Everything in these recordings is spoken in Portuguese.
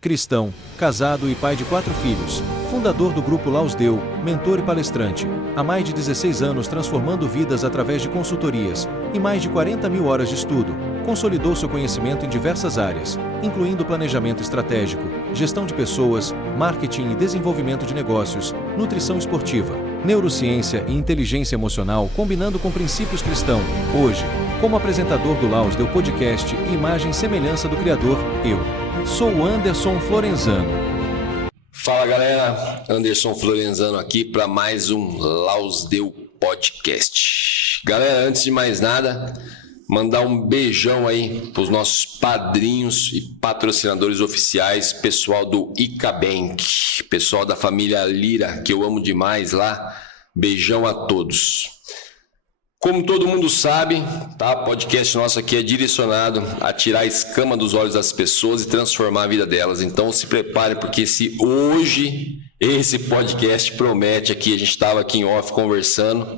cristão, casado e pai de 4 filhos, fundador do Grupo Lausdeu, mentor e palestrante, há mais de 16 anos transformando vidas através de consultorias e mais de 40 mil horas de estudo, consolidou seu conhecimento em diversas áreas, incluindo planejamento estratégico, gestão de pessoas, marketing e desenvolvimento de negócios, nutrição esportiva, neurociência e inteligência emocional combinando com princípios cristãos. Hoje, como apresentador do Lausdeu Podcast e imagem e semelhança do Criador, eu sou o Anderson Florenzano. Fala galera, Anderson Florenzano aqui para mais um Lausdeu Podcast. Galera, antes de mais nada, mandar um beijão aí para os nossos padrinhos e patrocinadores oficiais, pessoal do Icabank, pessoal da família Lira, que eu amo demais lá. Beijão a todos. Como todo mundo sabe, tá? O podcast nosso aqui é direcionado a tirar a escama dos olhos das pessoas e transformar a vida delas. Então se prepare, porque se hoje esse podcast promete aqui, a gente estava aqui em off conversando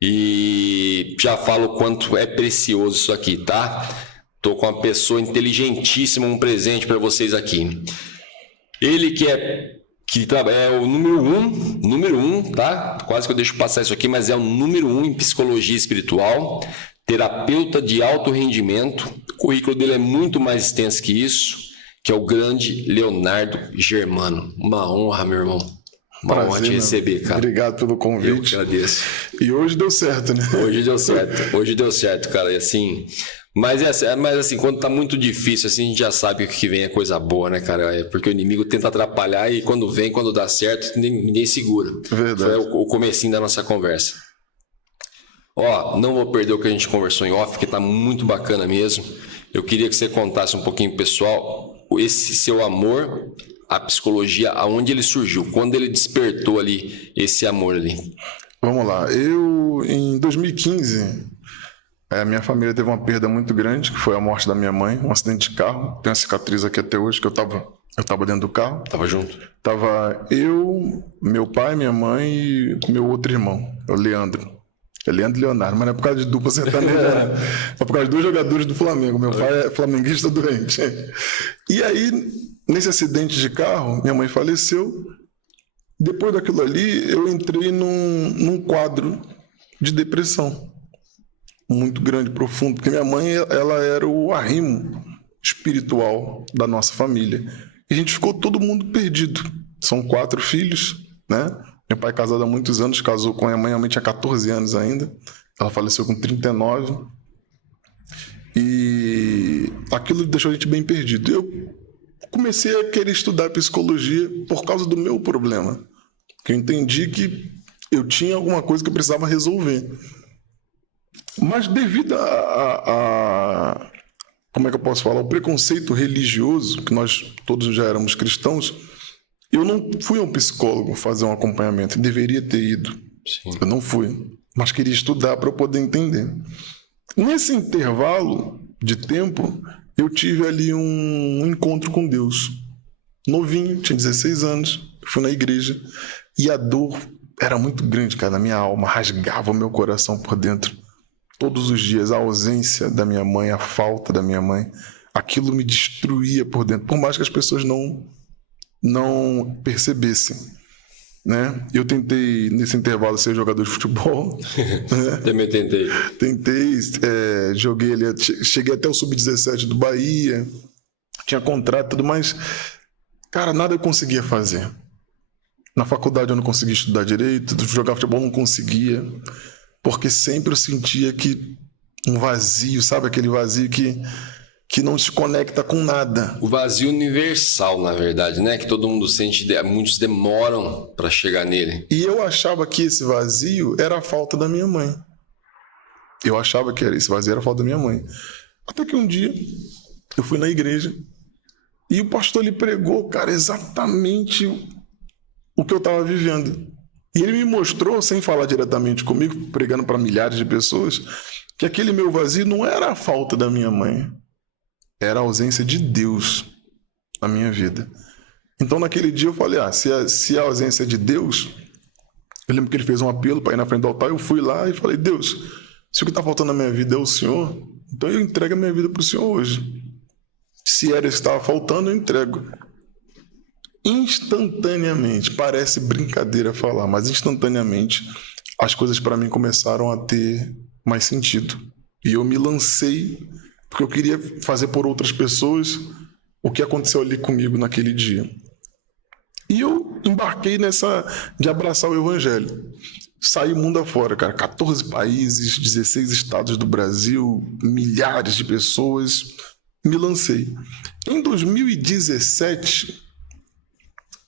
e já falo o quanto é precioso isso aqui, tá? Tô com uma pessoa inteligentíssima, um presente para vocês aqui. Ele que é o número um, tá? Quase que eu deixo passar isso aqui, mas é o número 1 em psicologia espiritual, terapeuta de alto rendimento. O currículo dele é muito mais extenso que isso, que é o grande Leonardo Germano. Uma honra, meu irmão. Uma honra te receber, cara. Obrigado pelo convite. Eu que agradeço. E hoje deu certo, né? Hoje deu certo, cara. E assim... Mas assim, quando tá muito difícil, assim, a gente já sabe que o que vem é coisa boa, né, cara? É porque o inimigo tenta atrapalhar e quando dá certo, ninguém segura. Verdade. Foi o comecinho da nossa conversa. Ó, não vou perder o que a gente conversou em off, que tá muito bacana mesmo. Eu queria que você contasse um pouquinho pro pessoal esse seu amor à psicologia, aonde ele surgiu, quando ele despertou ali esse amor ali. Vamos lá. Eu, em 2015... A minha família teve uma perda muito grande, que foi a morte da minha mãe, um acidente de carro. Tem uma cicatriz aqui até hoje, que eu tava dentro do carro. Tava junto? Tava eu, meu pai, minha mãe e meu outro irmão, o Leandro. É Leandro e Leonardo, mas não é por causa de dupla sertaneja, é por causa de 2 jogadores do Flamengo. Meu pai é flamenguista doente. E aí, nesse acidente de carro, minha mãe faleceu. Depois daquilo ali, eu entrei num quadro de depressão muito grande, profundo, porque minha mãe, ela era o arrimo espiritual da nossa família. E a gente ficou todo mundo perdido. São 4 filhos, né? Meu pai é casado há muitos anos, casou com a mãe tinha 14 anos ainda. Ela faleceu com 39. E aquilo deixou a gente bem perdido. Eu comecei a querer estudar psicologia por causa do meu problema. Porque eu entendi que eu tinha alguma coisa que eu precisava resolver. Mas devido como é que eu posso falar, o preconceito religioso, que nós todos já éramos cristãos, eu não fui a um psicólogo fazer um acompanhamento, deveria ter ido. Sim. Eu não fui, mas queria estudar para eu poder entender. Nesse intervalo de tempo, eu tive ali um encontro com Deus. Novinho, tinha 16 anos, fui na igreja e a dor era muito grande, cara, na minha alma, rasgava o meu coração por dentro. Todos os dias, a ausência da minha mãe, a falta da minha mãe, aquilo me destruía por dentro, por mais que as pessoas não percebessem, né? Eu tentei, nesse intervalo, ser jogador de futebol. Né? Também tentei. Joguei ali, cheguei até o Sub-17 do Bahia, tinha contrato e tudo, mas, cara, nada eu conseguia fazer. Na faculdade eu não conseguia estudar direito, jogar futebol eu não conseguia. Porque sempre eu sentia que um vazio, sabe? Aquele vazio que não se conecta com nada. O vazio universal, na verdade, né? Que todo mundo sente, muitos demoram para chegar nele. E eu achava que esse vazio era a falta da minha mãe. Eu achava que esse vazio era a falta da minha mãe. Até que um dia eu fui na igreja e o pastor lhe pregou, cara, exatamente o que eu estava vivendo. E ele me mostrou, sem falar diretamente comigo, pregando para milhares de pessoas, que aquele meu vazio não era a falta da minha mãe, era a ausência de Deus na minha vida. Então, naquele dia, eu falei, se a ausência é de Deus... Eu lembro que ele fez um apelo para ir na frente do altar, eu fui lá e falei, Deus, se o que está faltando na minha vida é o Senhor, então eu entrego a minha vida para o Senhor hoje. Se era isso que estava faltando, eu entrego. instantaneamente, parece brincadeira falar, mas instantaneamente as coisas para mim começaram a ter mais sentido. E eu me lancei porque eu queria fazer por outras pessoas o que aconteceu ali comigo naquele dia. E eu embarquei nessa de abraçar o evangelho. Saí mundo afora, cara. 14 países, 16 estados do Brasil, milhares de pessoas. Me lancei. Em 2017,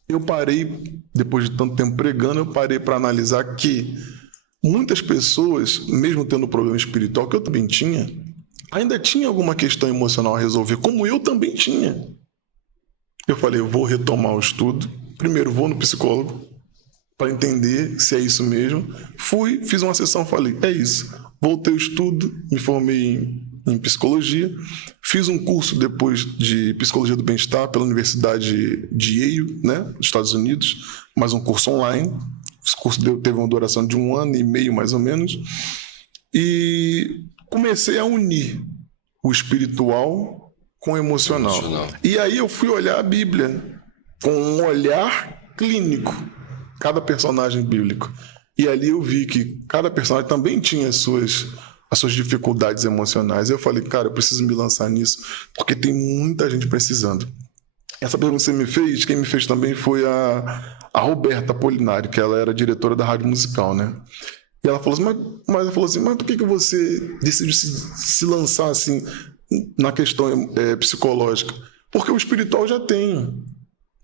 eu parei, depois de tanto tempo pregando, eu parei para analisar que muitas pessoas, mesmo tendo problema espiritual, que eu também tinha, ainda tinha alguma questão emocional a resolver, como eu também tinha. Eu falei, eu vou retomar o estudo. Primeiro, vou no psicólogo para entender se é isso mesmo. Fui, fiz uma sessão, falei, é isso. Voltei ao estudo, me formei em psicologia. Fiz um curso depois de psicologia do bem-estar pela Universidade de Yale, né, dos Estados Unidos, mas um curso online. Esse curso teve uma duração de 1 ano e meio, mais ou menos. E comecei a unir o espiritual com o emocional. E aí eu fui olhar a Bíblia com um olhar clínico, cada personagem bíblico. E ali eu vi que cada personagem também tinha as suas dificuldades emocionais. Eu falei, cara, eu preciso me lançar nisso, porque tem muita gente precisando. Essa pergunta que você me fez, quem me fez também foi a Roberta Polinari, que ela era diretora da Rádio Musical, né? E ela falou assim, mas por que você decidiu se lançar assim na questão psicológica? Porque o espiritual já tem.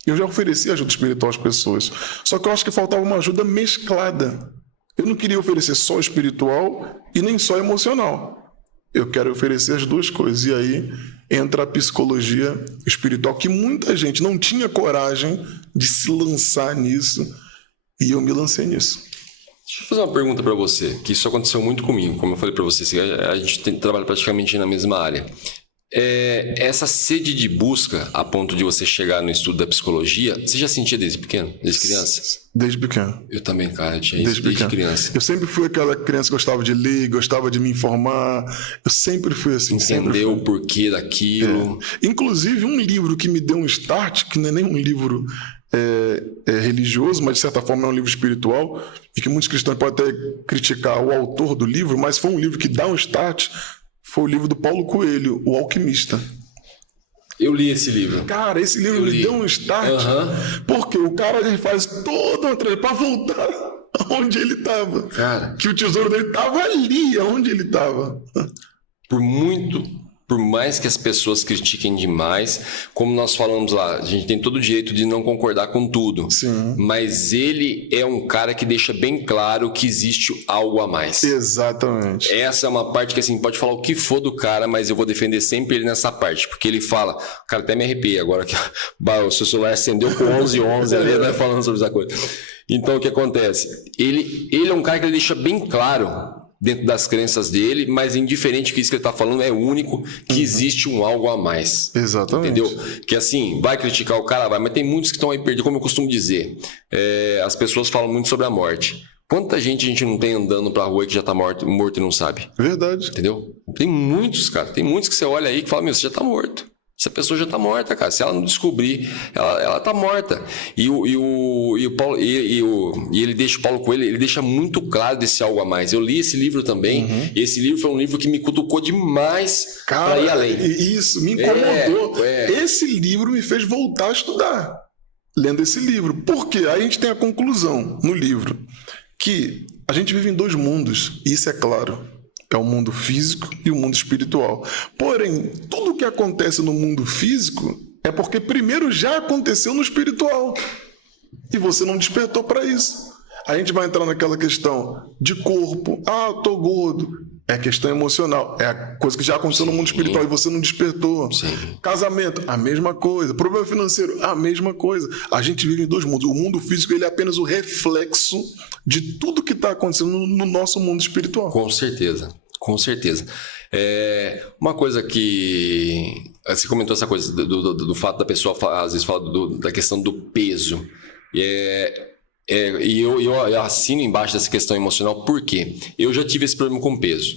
Eu já ofereci ajuda espiritual às pessoas. Só que eu acho que faltava uma ajuda mesclada. Eu não queria oferecer só espiritual e nem só emocional. Eu quero oferecer as duas coisas. E aí entra a psicologia espiritual, que muita gente não tinha coragem de se lançar nisso. E eu me lancei nisso. Deixa eu fazer uma pergunta para você, que isso aconteceu muito comigo. Como eu falei para você, a gente trabalha praticamente na mesma área. Essa sede de busca a ponto de você chegar no estudo da psicologia, você já sentia desde pequeno? Desde criança? Desde pequeno. Eu também, cara, eu tinha isso desde criança. Eu sempre fui aquela criança que gostava de ler, gostava de me informar. Eu sempre fui assim. Entender o porquê daquilo. Inclusive, um livro que me deu um start, que não é nem um livro religioso, mas de certa forma é um livro espiritual, e que muitos cristãos podem até criticar o autor do livro, mas foi um livro que dá um start. Foi o livro do Paulo Coelho, O Alquimista. Eu li esse livro. Cara, esse livro me deu um start, porque o cara ele faz toda uma trajetória para voltar aonde ele estava. Cara, que o tesouro dele estava ali, aonde ele estava. Por mais que as pessoas critiquem demais, como nós falamos lá, a gente tem todo o direito de não concordar com tudo. Sim. Mas ele é um cara que deixa bem claro que existe algo a mais. Exatamente. Essa é uma parte que, assim, pode falar o que for do cara, mas eu vou defender sempre ele nessa parte. Porque ele fala, cara, até me arrepiei agora que o seu celular acendeu com 11 ali, né, falando sobre essa coisa. Então, o que acontece? Ele é um cara que ele deixa bem claro dentro das crenças dele, mas indiferente que isso que ele está falando é único, que existe um algo a mais. Exatamente. Entendeu? Que assim, vai criticar o cara, vai, mas tem muitos que estão aí perdidos, como eu costumo dizer. As pessoas falam muito sobre a morte. Quanta gente a gente não tem andando pra rua que já tá morto e não sabe? Verdade. Entendeu? Tem muitos, cara. Tem muitos que você olha aí que fala, você já tá morto. Essa pessoa já tá morta, cara. Se ela não descobrir, ela tá morta. E ele deixa o Paulo Coelho, ele deixa muito claro desse algo a mais. Eu li esse livro também. E esse livro foi um livro que me cutucou demais para ir além. Isso, me incomodou. Esse livro me fez voltar a estudar, lendo esse livro. Por quê? Aí a gente tem a conclusão no livro, que a gente vive em dois mundos, e isso é claro. É o mundo físico e o mundo espiritual. Porém, tudo o que acontece no mundo físico é porque primeiro já aconteceu no espiritual. E você não despertou para isso. A gente vai entrar naquela questão de corpo. Eu tô gordo. É questão emocional. É a coisa que já aconteceu no mundo espiritual e você não despertou. Sim. Casamento, a mesma coisa. Problema financeiro, a mesma coisa. A gente vive em dois mundos. O mundo físico ele é apenas o reflexo de tudo que está acontecendo no nosso mundo espiritual. Com certeza. Com certeza. Uma coisa que... Você comentou essa coisa do fato da pessoa, às vezes, falar da questão do peso. E eu assino embaixo dessa questão emocional, por quê? Eu já tive esse problema com peso.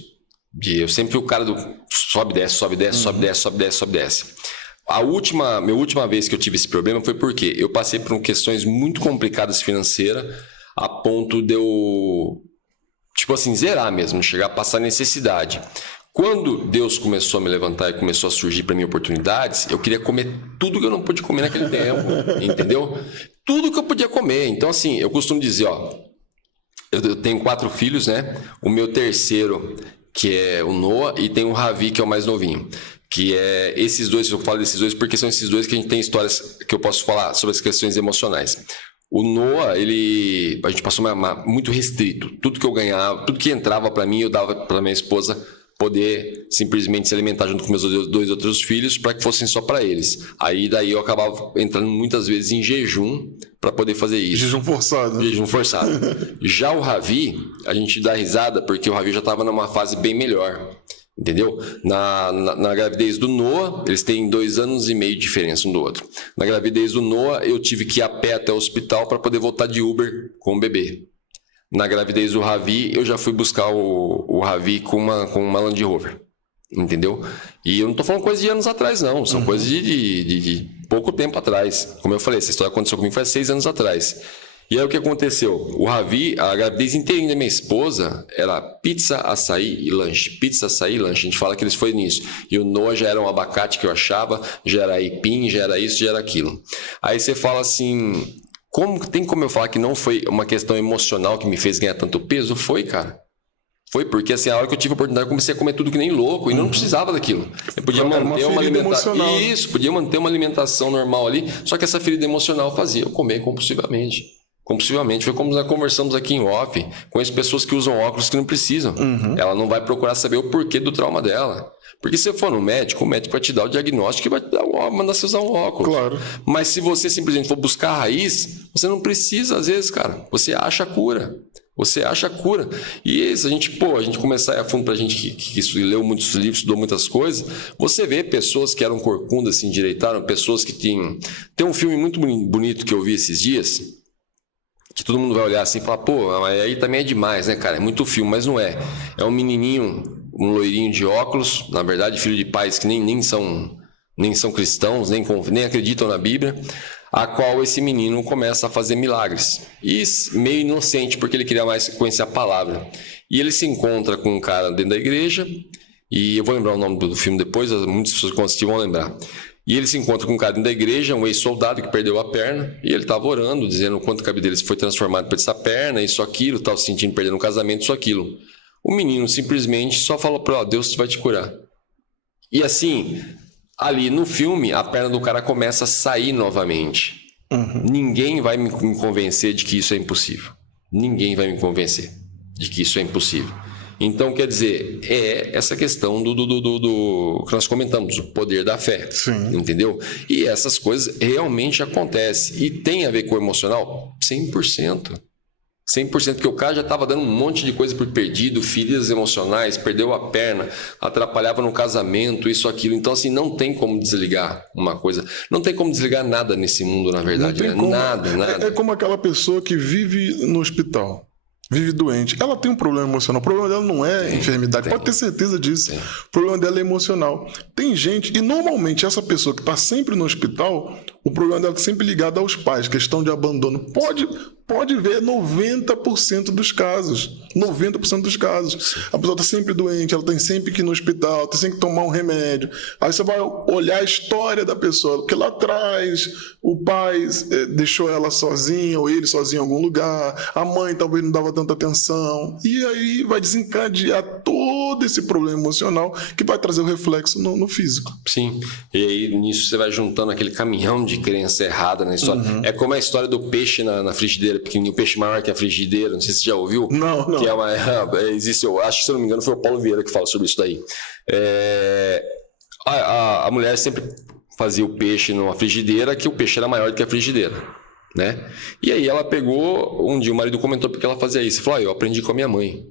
Eu sempre fui o cara do sobe, desce, sobe, desce, sobe, desce, sobe, desce, sobe, desce. Minha última vez que eu tive esse problema foi porque eu passei por questões muito complicadas financeiras, a ponto de eu, tipo assim, zerar mesmo, chegar a passar necessidade. Quando Deus começou a me levantar e começou a surgir para mim oportunidades, eu queria comer tudo que eu não pude comer naquele tempo, entendeu? Tudo que eu podia comer. Então, assim, eu costumo dizer, ó, eu tenho 4 filhos, né? O meu terceiro, que é o Noah, e tem o Ravi, que é o mais novinho. Que é esses dois, eu falo desses dois porque são esses dois que a gente tem histórias que eu posso falar sobre as questões emocionais. O Noah, a gente passou muito restrito. Tudo que eu ganhava, tudo que entrava para mim, eu dava para minha esposa poder simplesmente se alimentar junto com meus 2 outros filhos para que fossem só para eles. Daí eu acabava entrando muitas vezes em jejum para poder fazer isso. Jejum forçado. Jejum forçado. Já o Ravi, a gente dá risada porque o Ravi já estava numa fase bem melhor. Entendeu? Na gravidez do Noah, eles têm 2 anos e meio de diferença um do outro. Na gravidez do Noah, eu tive que ir a pé até o hospital para poder voltar de Uber com o bebê. Na gravidez do Ravi, eu já fui buscar o Ravi com uma Land Rover. Entendeu? E eu não tô falando coisa de anos atrás, não. São coisas de pouco tempo atrás. Como eu falei, essa história aconteceu comigo faz 6 anos atrás. E aí o que aconteceu? O Ravi, a gravidez inteirinha da minha esposa era pizza, açaí e lanche. Pizza, açaí e lanche. A gente fala que eles foi nisso. E o Noah já era um abacate que eu achava, já era aipim, já era isso, já era aquilo. Aí você fala assim... Tem como eu falar que não foi uma questão emocional que me fez ganhar tanto peso? Foi, cara. Foi porque assim, a hora que eu tive a oportunidade, eu comecei a comer tudo que nem louco e não precisava daquilo. Eu podia manter uma alimentação. Isso, podia manter uma alimentação normal ali, só que essa ferida emocional fazia eu comer compulsivamente. Foi como nós conversamos aqui em off, com as pessoas que usam óculos que não precisam. Ela não vai procurar saber o porquê do trauma dela. Porque se você for no médico, o médico vai te dar o diagnóstico e vai te mandar você usar um óculos. Claro. Mas se você simplesmente for buscar a raiz, você não precisa, às vezes, cara. Você acha a cura. E se a gente começar a ir a fundo pra gente que leu muitos livros, estudou muitas coisas, você vê pessoas que eram corcundas, se endireitaram, pessoas que tinham... Tem um filme muito bonito que eu vi esses dias, que todo mundo vai olhar assim e falar, pô, aí também é demais, né, cara? É muito filme, mas não é. É um menininho, um loirinho de óculos, na verdade, filho de pais que nem são cristãos, nem acreditam na Bíblia, a qual esse menino começa a fazer milagres. E meio inocente, porque ele queria mais conhecer a palavra. E ele se encontra com um cara dentro da igreja, e eu vou lembrar o nome do filme depois, muitas pessoas que assistir vão lembrar. E ele se encontra com um cara dentro da igreja, um ex-soldado que perdeu a perna, e ele estava orando, dizendo o quanto a vida dele foi transformado por essa perna, isso, aquilo, estava se sentindo perdendo o casamento, isso, aquilo. O menino simplesmente só falou para ele, Deus vai te curar. E assim, ali no filme, a perna do cara começa a sair novamente. Ninguém vai me convencer de que isso é impossível. Ninguém vai me convencer de que isso é impossível. Então, quer dizer, é essa questão do que nós comentamos, o poder da fé. Sim. Entendeu? E essas coisas realmente acontecem. E tem a ver com o emocional? 100%. 100%, porque o cara já estava dando um monte de coisa por perdido, feridas emocionais, perdeu a perna, atrapalhava no casamento, isso, aquilo. Então, assim, não tem como desligar uma coisa. Não tem como desligar nada nesse mundo, na verdade. Né? Nada. É como aquela pessoa que vive no hospital. Vive doente. Ela tem um problema emocional. O problema dela não é enfermidade. Pode ter certeza disso. O problema dela é emocional. Tem gente, e normalmente essa pessoa que está sempre no hospital, o problema dela é sempre ligado aos pais, questão de abandono. Pode ver 90% dos casos. 90% dos casos. A pessoa está sempre doente, ela tem sempre que ir no hospital, tem sempre que tomar um remédio. Aí você vai olhar a história da pessoa, porque lá atrás o pai deixou ela sozinha, ou ele sozinho em algum lugar, a mãe talvez não dava tanta atenção, e aí vai desencadear todo esse problema emocional que vai trazer o reflexo no físico. Sim, e aí nisso você vai juntando aquele caminhão de crença errada na história. É como a história do peixe na frigideira pequenininho, o peixe maior que a frigideira, não sei se você já ouviu. Não. Que existe, eu acho que, se eu não me engano, foi o Paulo Vieira que fala sobre isso daí. A mulher sempre fazia o peixe numa frigideira, que o peixe era maior do que a frigideira, né? E aí ela pegou, um dia o marido comentou porque ela fazia isso. Falou, eu aprendi com a minha mãe.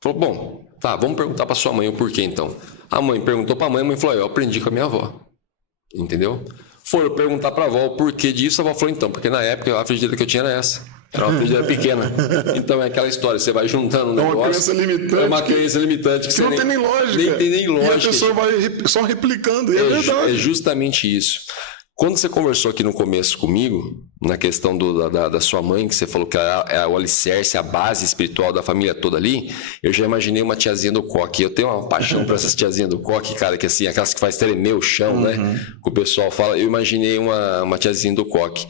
Falou, bom, tá, vamos perguntar para sua mãe o porquê então. A mãe perguntou para a mãe falou, eu aprendi com a minha avó. Entendeu? Foram perguntar para a avó o porquê disso, a avó falou, então, porque na época a frigideira que eu tinha era essa. Era uma frigideira pequena. Então é aquela história, você vai juntando um negócio. É uma crença limitante. É uma crença limitante. Que não tem nem lógica. Nem tem nem lógica. E a pessoa vai só replicando, e é verdade. É justamente isso. Quando você conversou aqui no começo comigo, na questão da sua mãe, que você falou que é o alicerce, a base espiritual da família toda ali, eu já imaginei uma tiazinha do coque. Eu tenho uma paixão por essas tiazinhas do coque, cara, que assim, aquelas que faz tremer o chão, né? Que o pessoal fala. Eu imaginei uma tiazinha do coque.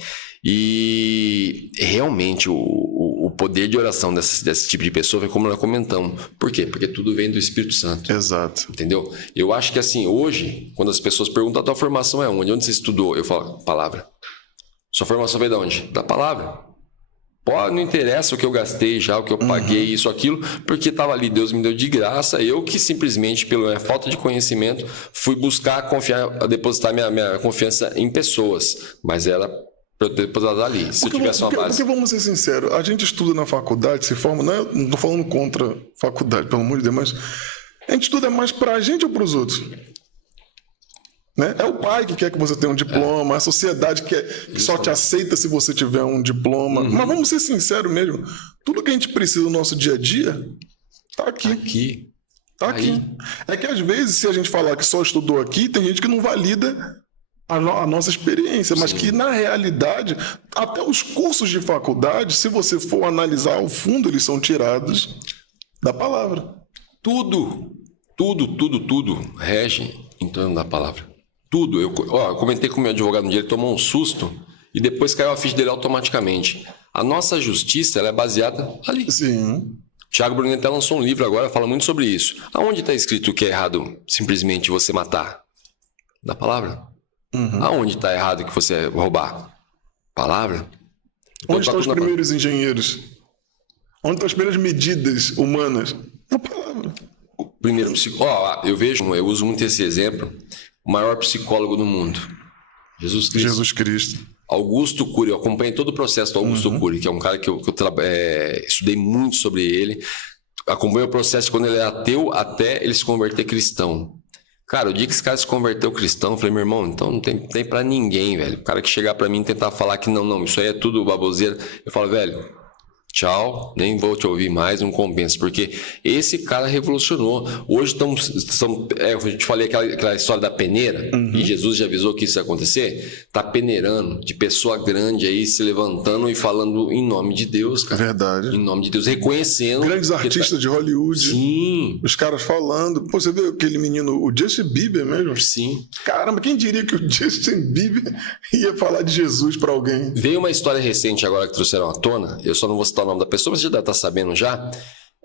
E realmente o poder de oração desse tipo de pessoa vem como nós comentamos. Por quê? Porque tudo vem do Espírito Santo. Exato. Entendeu? Eu acho que assim, hoje, quando as pessoas perguntam, a tua formação é onde? Onde você estudou? Eu falo, palavra. Sua formação veio de onde? Da palavra. Pô, não interessa o que eu gastei já, o que eu paguei, isso, aquilo, porque estava ali, Deus me deu de graça, eu que simplesmente, pela minha falta de conhecimento, fui buscar depositar minha confiança em pessoas, mas era para eu depositar ali, se eu tivesse uma base. Porque vamos ser sinceros, a gente estuda na faculdade, se forma, não estou falando contra faculdade, pelo amor de Deus, mas a gente estuda mais para a gente ou para os outros? Né? É o pai que quer que você tenha um diploma, a sociedade que só te aceita se você tiver um diploma. Mas vamos ser sinceros mesmo, tudo que a gente precisa no nosso dia a dia está aqui. Tá aqui. É que às vezes, se a gente falar que só estudou aqui, tem gente que não valida a nossa experiência, mas que na realidade, até os cursos de faculdade, se você for analisar ao fundo, eles são tirados da palavra. Tudo rege em torno da palavra. Tudo. Eu comentei com o meu advogado um dia, ele tomou um susto e depois caiu a ficha dele automaticamente. A nossa justiça ela é baseada ali. Sim. Tiago Brunet até lançou um livro agora, fala muito sobre isso. Aonde está escrito que é errado simplesmente você matar? Da palavra. Aonde está errado que você roubar? Palavra. Então, onde estão os primeiros engenheiros? Onde estão as primeiras medidas humanas? Na palavra. O primeiro psicólogo, eu uso muito esse exemplo, o maior psicólogo do mundo, Jesus Cristo. Jesus Cristo. Augusto Cury, eu acompanhei todo o processo do Augusto Cury, que é um cara que eu estudei muito sobre ele, acompanhei o processo quando ele é ateu até ele se converter cristão. Cara, o dia que esse cara se converteu cristão, eu falei, meu irmão, então não tem pra ninguém, velho. O cara que chegar pra mim e tentar falar que não, isso aí é tudo baboseira, eu falo, velho, tchau, nem vou te ouvir mais, não compensa, porque esse cara revolucionou. Hoje eu te falei aquela história da peneira, e Jesus já avisou que isso ia acontecer, tá peneirando, de pessoa grande aí, se levantando e falando em nome de Deus, cara. Verdade. Em nome de Deus, reconhecendo. Grandes artistas de Hollywood. Sim. Os caras falando. Pô, você viu aquele menino, o Justin Bieber mesmo? Sim. Caramba, quem diria que o Justin Bieber ia falar de Jesus pra alguém? Veio uma história recente agora que trouxeram à tona, eu só não vou citar o nome da pessoa, mas você já deve estar sabendo já,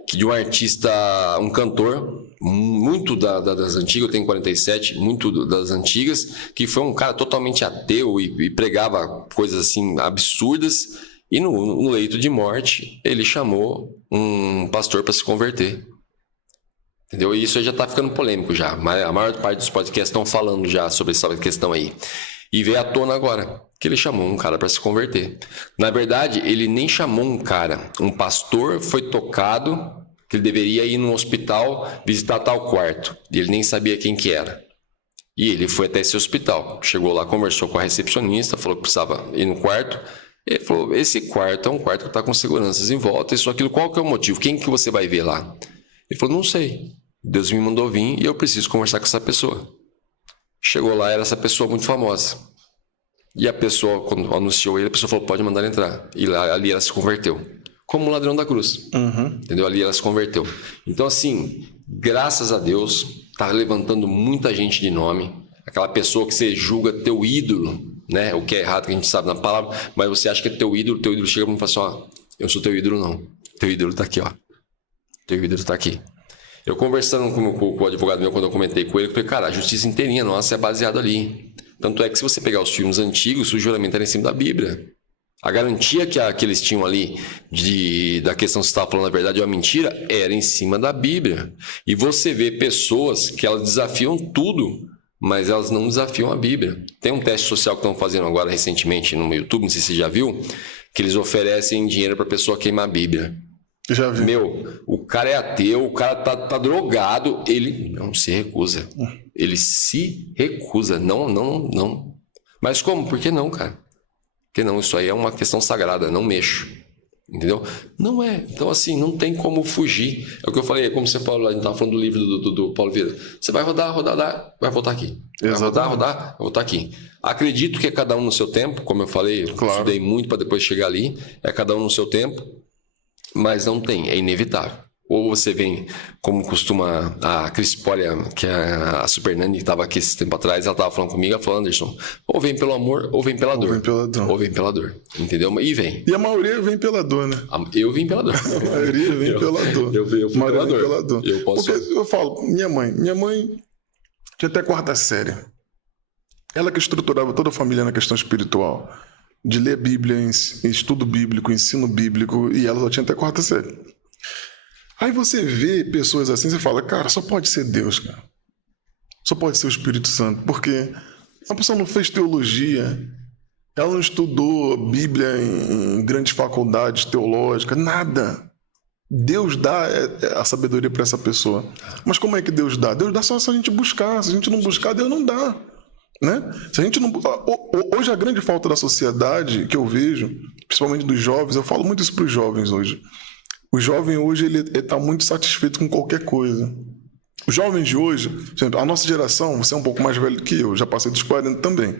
que de um artista, um cantor, muito das antigas, eu tenho 47, muito das antigas, que foi um cara totalmente ateu e pregava coisas assim absurdas, e no leito de morte ele chamou um pastor para se converter. Entendeu? E isso aí já está ficando polêmico já, mas a maior parte dos podcasts estão falando já sobre essa questão aí. E veio à tona agora que ele chamou um cara para se converter. Na verdade, ele nem chamou um cara. Um pastor foi tocado que ele deveria ir no hospital visitar tal quarto. E ele nem sabia quem que era. E ele foi até esse hospital. Chegou lá, conversou com a recepcionista, falou que precisava ir no quarto. Ele falou, esse quarto é um quarto que está com seguranças em volta. Isso, aquilo, qual que é o motivo? Quem que você vai ver lá? Ele falou, não sei. Deus me mandou vir e eu preciso conversar com essa pessoa. Chegou lá, era essa pessoa muito famosa. E a pessoa, quando anunciou ele, a pessoa falou, pode mandar ele entrar. E lá, ali ela se converteu. Como um ladrão da cruz. Entendeu? Ali ela se converteu. Então, assim, graças a Deus, tá levantando muita gente de nome. Aquela pessoa que você julga teu ídolo, né? O que é errado, que a gente sabe na palavra, mas você acha que é teu ídolo chega pra mim e fala assim, ó, eu sou teu ídolo não. Teu ídolo tá aqui, ó. Teu ídolo tá aqui. Eu conversando com o advogado meu, quando eu comentei com ele, eu falei, cara, a justiça inteirinha nossa é baseada ali. Tanto é que se você pegar os filmes antigos, o juramento era em cima da Bíblia. A garantia que eles tinham ali da questão se estava falando a verdade ou a mentira era em cima da Bíblia. E você vê pessoas que elas desafiam tudo, mas elas não desafiam a Bíblia. Tem um teste social que estão fazendo agora recentemente no YouTube, não sei se você já viu, que eles oferecem dinheiro para a pessoa queimar a Bíblia. Já vi. Meu, o cara é ateu, o cara tá drogado, ele não se recusa. Ele se recusa. Não. Mas como? Por que não, cara? Porque não, isso aí é uma questão sagrada, não mexo. Entendeu? Não é. Então, assim, não tem como fugir. É o que eu falei, como você falou, a gente estava falando do livro do Paulo Vieira. Você vai rodar, vai voltar aqui. Vai rodar, vai voltar aqui. Acredito que é cada um no seu tempo, como eu falei, eu estudei muito para depois chegar ali. É cada um no seu tempo, mas não tem, é inevitável. Ou você vem, como costuma a Cris Pollia, que é a Super Nani, que estava aqui esse tempo atrás, ela estava falando comigo, ela falou, Anderson, ou vem pelo amor, ou vem pela dor. Ou vem pela dor. Entendeu? E vem. E a maioria vem pela dor, né? Eu vim pela dor. A maioria vem pela dor. Eu fui pela dor. Porque eu falo, minha mãe tinha até 4ª série. Ela que estruturava toda a família na questão espiritual. De ler Bíblia, estudo bíblico, ensino bíblico, e ela só tinha até 4ª série. Aí você vê pessoas assim, você fala, cara, só pode ser Deus, cara. Só pode ser o Espírito Santo. Porque a pessoa não fez teologia, ela não estudou Bíblia em grandes faculdades teológicas, nada. Deus dá a sabedoria para essa pessoa. Mas como é que Deus dá? Deus dá só se a gente buscar. Se a gente não buscar, Deus não dá. Né? Se a gente não... Hoje a grande falta da sociedade que eu vejo, principalmente dos jovens, eu falo muito isso para os jovens hoje. O jovem hoje ele está muito satisfeito com qualquer coisa. Os jovens de hoje, por exemplo, a nossa geração, você é um pouco mais velho que eu, já passei dos 40 também.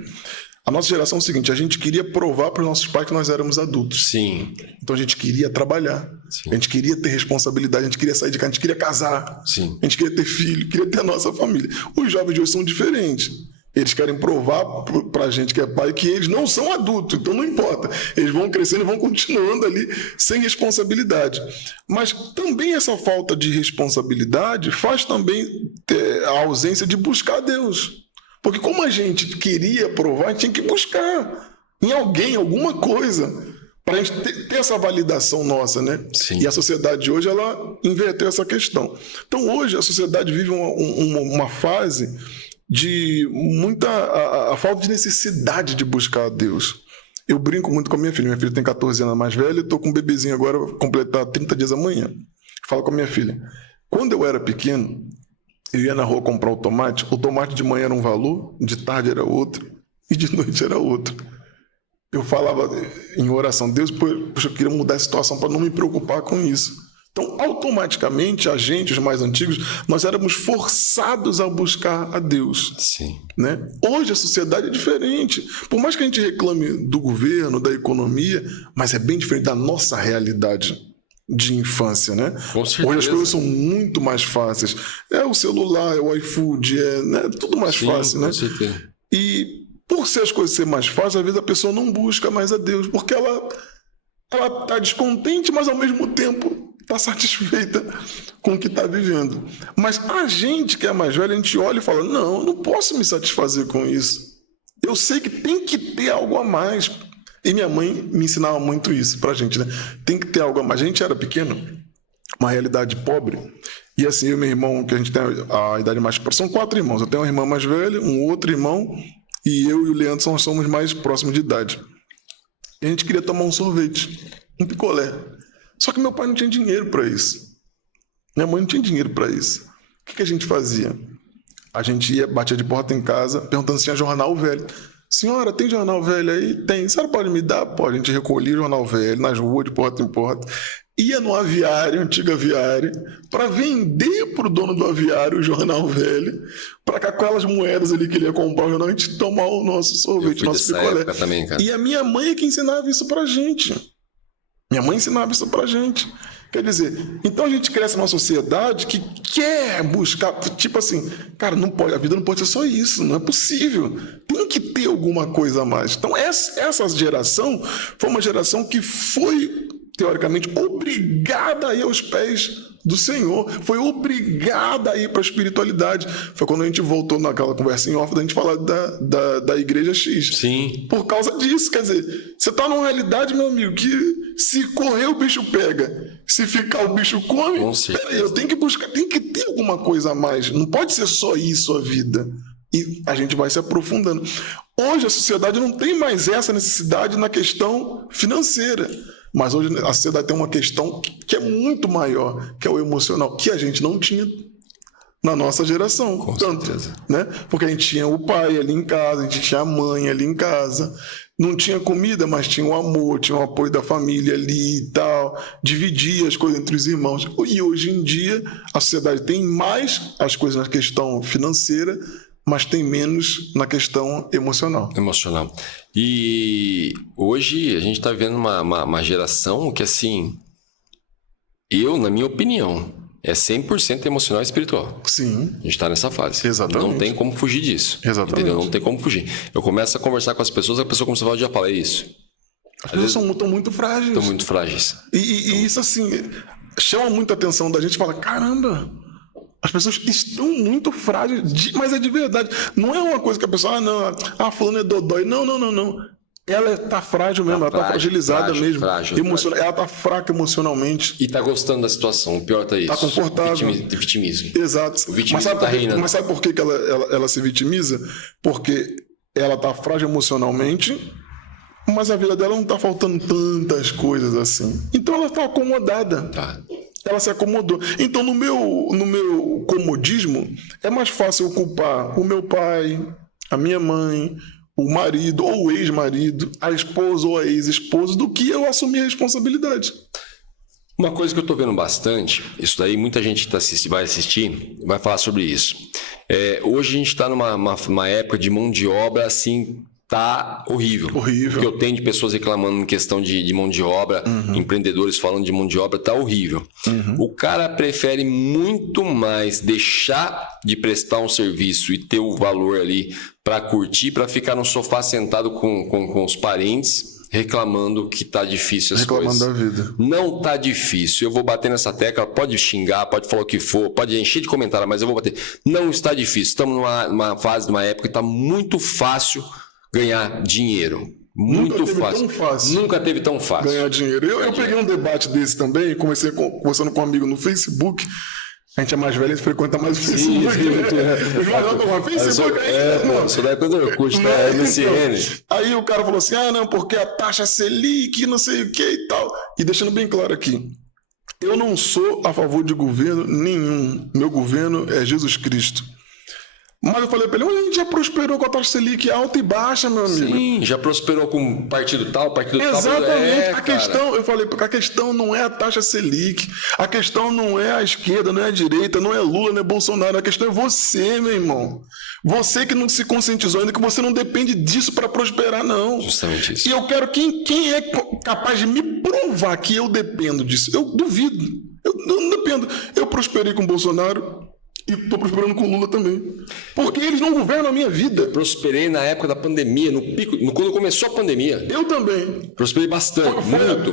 A nossa geração é o seguinte, a gente queria provar para os nossos pais que nós éramos adultos. Sim. Então a gente queria trabalhar, a gente queria ter responsabilidade, a gente queria sair de casa, a gente queria casar, Sim. A gente queria ter filho, queria ter a nossa família. Os jovens de hoje são diferentes. Eles querem provar pra gente que é pai que eles não são adultos, então não importa. Eles vão crescendo e vão continuando ali sem responsabilidade. Mas também essa falta de responsabilidade faz também ter a ausência de buscar Deus. Porque como a gente queria provar, a gente tinha que buscar em alguém, alguma coisa, para a gente ter essa validação nossa, né? Sim. E a sociedade de hoje, ela inverteu essa questão. Então hoje a sociedade vive uma fase de muita a falta de necessidade de buscar a Deus. Eu brinco muito com a minha filha tem 14 anos mais velha, eu estou com um bebezinho agora, vou completar 30 dias amanhã. Falo com a minha filha, quando eu era pequeno, eu ia na rua comprar o tomate de manhã era um valor, de tarde era outro, e de noite era outro. Eu falava em oração, Deus, poxa, eu queria mudar a situação para não me preocupar com isso. Então, automaticamente, a gente, os mais antigos, nós éramos forçados a buscar a Deus. Sim. Né? Hoje a sociedade é diferente. Por mais que a gente reclame do governo, da economia, mas é bem diferente da nossa realidade de infância, né? Com certeza. Hoje as coisas são muito mais fáceis. É o celular, é o iFood, né? Tudo mais fácil, né? Com certeza. E por ser as coisas ser mais fáceis, às vezes a pessoa não busca mais a Deus, porque ela está descontente, mas ao mesmo tempo está satisfeita com o que está vivendo. Mas a gente que é mais velho, a gente olha e fala, não, eu não posso me satisfazer com isso. Eu sei que tem que ter algo a mais. E minha mãe me ensinava muito isso pra gente, né? Tem que ter algo a mais. A gente era pequeno, uma realidade pobre, e assim, eu e meu irmão, que a gente tem a idade mais próxima, são 4 irmãos. Eu tenho uma irmã mais velha, um outro irmão, e eu e o Leandro nós somos mais próximos de idade. E a gente queria tomar um sorvete, um picolé. Só que meu pai não tinha dinheiro para isso. Minha mãe não tinha dinheiro para isso. O que a gente fazia? A gente ia, batia de porta em casa, perguntando se tinha jornal velho. Senhora, tem jornal velho aí? Tem. A senhora pode me dar? Pode. A gente recolhia jornal velho nas ruas, de porta em porta. Ia no aviário, antigo aviário, para vender para o dono do aviário o jornal velho, para com aquelas moedas ali que ele ia comprar o jornal, a gente tomar o nosso sorvete, o nosso picolé. Também, cara. E a minha mãe é que ensinava isso pra gente. Minha mãe ensinava isso pra gente. Quer dizer, então a gente cresce numa sociedade que quer buscar, tipo assim, cara, não pode, a vida não pode ser só isso, não é possível. Tem que ter alguma coisa a mais. Então essa geração foi uma geração que foi, teoricamente, obrigada a ir aos pés do Senhor, foi obrigada a ir para a espiritualidade. Foi quando a gente voltou naquela conversa em off, da gente falar da igreja X. Sim. Por causa disso, quer dizer, você está numa realidade, meu amigo, que se correr o bicho pega, se ficar o bicho come. Peraí, eu tenho que buscar, tem que ter alguma coisa a mais. Não pode ser só isso a vida. E a gente vai se aprofundando. Hoje a sociedade não tem mais essa necessidade na questão financeira. Mas hoje a sociedade tem uma questão que é muito maior, que é o emocional, que a gente não tinha na nossa geração. Com tanto, certeza. né? Porque a gente tinha o pai ali em casa, a gente tinha a mãe ali em casa. Não tinha comida, mas tinha o amor, tinha o apoio da família ali e tal. Dividia as coisas entre os irmãos. E hoje em dia, a sociedade tem mais as coisas na questão financeira, mas tem menos na questão emocional. Emocional. E hoje a gente está vendo uma geração que, assim, na minha opinião, é 100% emocional e espiritual. Sim. A gente está nessa fase. Exatamente. Não tem como fugir disso. Exatamente. Entendeu? Não tem como fugir. Eu começo a conversar com as pessoas, a pessoa começa a falar, já falei isso. As pessoas estão muito frágeis. Estão muito frágeis. E isso, assim, chama muita atenção da gente. Fala, caramba, as pessoas estão muito frágeis. Mas é de verdade. Não é uma coisa que a pessoa, fulano é dodói. Não. Ela tá frágil mesmo, ela tá fragilizada mesmo. Frágil. Ela tá fraca emocionalmente. E tá gostando da situação, o pior tá isso. Tá confortável. Vitimismo. Exato. O vitimismo tá reinando. Mas sabe por que ela se vitimiza? Porque ela tá frágil emocionalmente, mas a vida dela não tá faltando tantas coisas assim. Então ela tá acomodada. Tá. Ela se acomodou. Então no meu comodismo, é mais fácil eu culpar o meu pai, a minha mãe, o marido ou o ex-marido, a esposa ou a ex-esposa, do que eu assumir a responsabilidade. Uma coisa que eu tô vendo bastante, isso daí muita gente vai assistir, vai falar sobre isso. Hoje a gente está numa época de mão de obra assim, tá horrível. Horrível. O que eu tenho de pessoas reclamando em questão de mão de obra, empreendedores falando de mão de obra, tá horrível. O cara prefere muito mais deixar de prestar um serviço e ter o valor ali para curtir, para ficar no sofá sentado com os parentes, reclamando que tá difícil as coisas. Reclamando da vida. Não tá difícil. Eu vou bater nessa tecla, pode xingar, pode falar o que for, pode encher de comentário, mas eu vou bater. Não está difícil. Estamos numa fase, numa época que tá muito fácil ganhar dinheiro. Muito fácil. Nunca teve tão fácil. Ganhar dinheiro. Eu peguei um debate desse também e comecei conversando com um amigo no Facebook. A gente é mais velho e frequenta mais o Facebook. Sou da época do Orkut, né? MSN. Aí o cara falou assim, porque a taxa Selic, não sei o que e tal. E deixando bem claro aqui, eu não sou a favor de governo nenhum. Meu governo é Jesus Cristo. Mas eu falei pra ele, a gente já prosperou com a taxa Selic alta e baixa, meu amigo. Sim, já prosperou com partido tal. Exatamente. Eu falei, a questão não é a taxa Selic, a questão não é a esquerda, não é a direita, não é Lula, não é Bolsonaro, a questão é você, meu irmão. Você que não se conscientizou ainda, que você não depende disso para prosperar, não. Justamente isso. E eu quero quem é capaz de me provar que eu dependo disso. Eu duvido. Eu não dependo. Eu prosperei com o Bolsonaro. E tô prosperando com o Lula também. Porque eles não governam a minha vida. Prosperei na época da pandemia, no pico, quando começou a pandemia. Eu também. Prosperei bastante.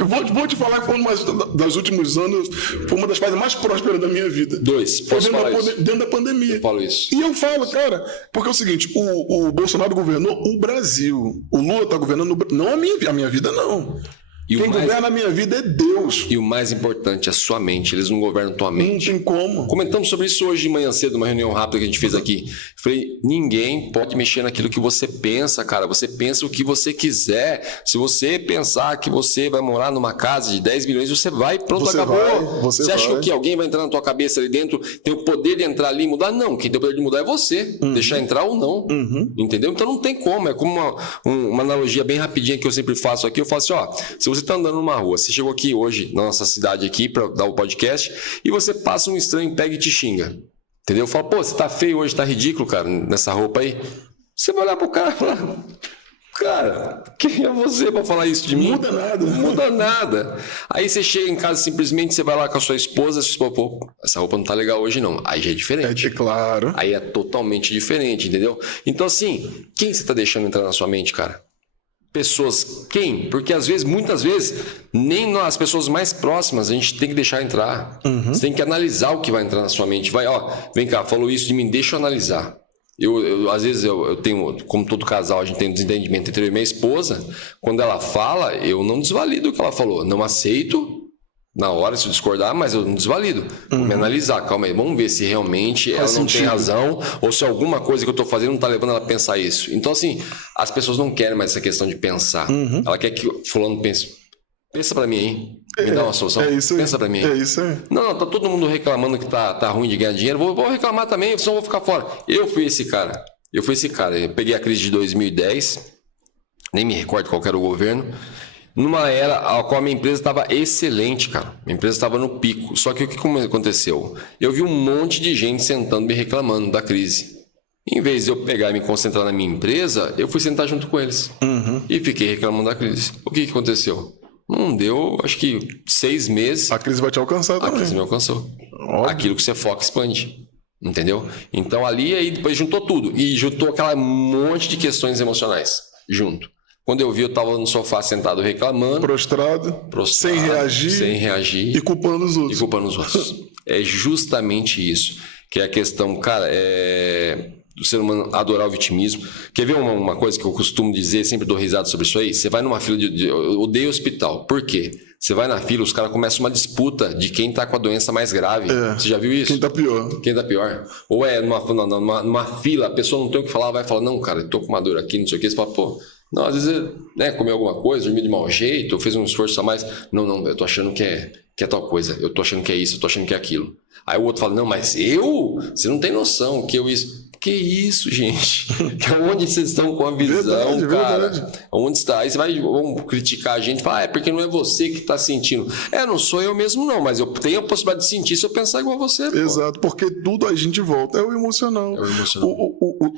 Eu vou te falar que foi uma das últimos anos, foi uma das fases mais prósperas da minha vida. Dentro da pandemia. Eu falo isso. E eu falo, cara, porque é o seguinte, o Bolsonaro governou o Brasil. O Lula tá governando não a minha vida, não. Quem governa a minha vida é Deus. E o mais importante, a sua mente. Eles não governam tua mente. Não tem como. Comentamos sobre isso hoje de manhã cedo, numa reunião rápida que a gente fez aqui. Falei, ninguém pode mexer naquilo que você pensa, cara. Você pensa o que você quiser. Se você pensar que você vai morar numa casa de 10 milhões, você vai, pronto, acabou. Você acha que alguém vai entrar na tua cabeça ali dentro, tem o poder de entrar ali e mudar? Não, quem tem o poder de mudar é você. Deixar entrar ou não. Entendeu? Então não tem como. É como uma analogia bem rapidinha que eu sempre faço aqui. Eu falo assim, se você está andando numa rua, você chegou aqui hoje, na nossa cidade aqui, para dar o podcast, e você passa um estranho, pega e te xinga. Entendeu? Fala, você tá feio hoje, tá ridículo, cara, nessa roupa aí. Você vai olhar pro cara e falar, cara, quem é você para falar isso de mim? Muda nada. Não muda nada. Aí você chega em casa, simplesmente você vai lá com a sua esposa, essa roupa não tá legal hoje não. Aí já é diferente. É claro. Aí é totalmente diferente, entendeu? Então assim, quem você tá deixando entrar na sua mente, cara? Pessoas, quem? Porque muitas vezes, nem as pessoas mais próximas a gente tem que deixar entrar. Você tem que analisar o que vai entrar na sua mente. Vem cá, falou isso de mim, deixa eu analisar. Às vezes eu tenho, como todo casal, a gente tem um desentendimento entre eu e minha esposa. Quando ela fala, eu não desvalido o que ela falou. Não aceito na hora, se eu discordar, mas eu não desvalido. Vou me analisar, calma aí, vamos ver se realmente ela não tem razão ou se alguma coisa que eu estou fazendo não está levando ela a pensar isso. Então, assim, as pessoas não querem mais essa questão de pensar. Ela quer que fulano pense. Pensa pra mim aí. Me dá uma solução. É isso aí. Pensa pra mim aí. É isso aí. Não, tá todo mundo reclamando que tá ruim de ganhar dinheiro. Vou reclamar também, senão vou ficar fora. Eu fui esse cara. Eu peguei a crise de 2010, nem me recordo qual era o governo, numa era a qual a minha empresa estava excelente, cara. Minha empresa estava no pico. Só que o que aconteceu? Eu vi um monte de gente sentando me reclamando da crise. Em vez de eu pegar e me concentrar na minha empresa, eu fui sentar junto com eles. E fiquei reclamando da crise. O que aconteceu? Não deu, acho que 6 meses. A crise vai te alcançar também. A crise me alcançou. Óbvio. Aquilo que você foca expande. Entendeu? Então ali, aí depois juntou tudo. E juntou aquela monte de questões emocionais junto. Quando eu vi, eu estava no sofá sentado reclamando. Prostrado, sem reagir. E culpando os outros. É justamente isso. Que é a questão, cara, do ser humano adorar o vitimismo. Quer ver uma coisa que eu costumo dizer, sempre dou risada sobre isso aí? Você vai numa fila eu odeio hospital. Por quê? Você vai na fila, os caras começam uma disputa de quem tá com a doença mais grave. Você já viu isso? Quem tá pior. Ou numa fila, a pessoa não tem o que falar, vai falar, não, cara, eu tô com uma dor aqui, não sei o que. Você fala, pô, não, às vezes, comeu alguma coisa, dormiu de mau jeito, ou fez um esforço a mais. Não, eu tô achando que é tal coisa. Eu tô achando que é isso, eu tô achando que é aquilo. Aí o outro fala, não, mas você não tem noção que eu isso... Que isso, gente? Onde vocês estão com a visão, cara? Verdade. Onde está? Aí vão criticar a gente, falar, é porque não é você que está sentindo. Não sou eu mesmo não, mas eu tenho a possibilidade de sentir se eu pensar igual a você. Exato, porque tudo a gente volta, é o emocional.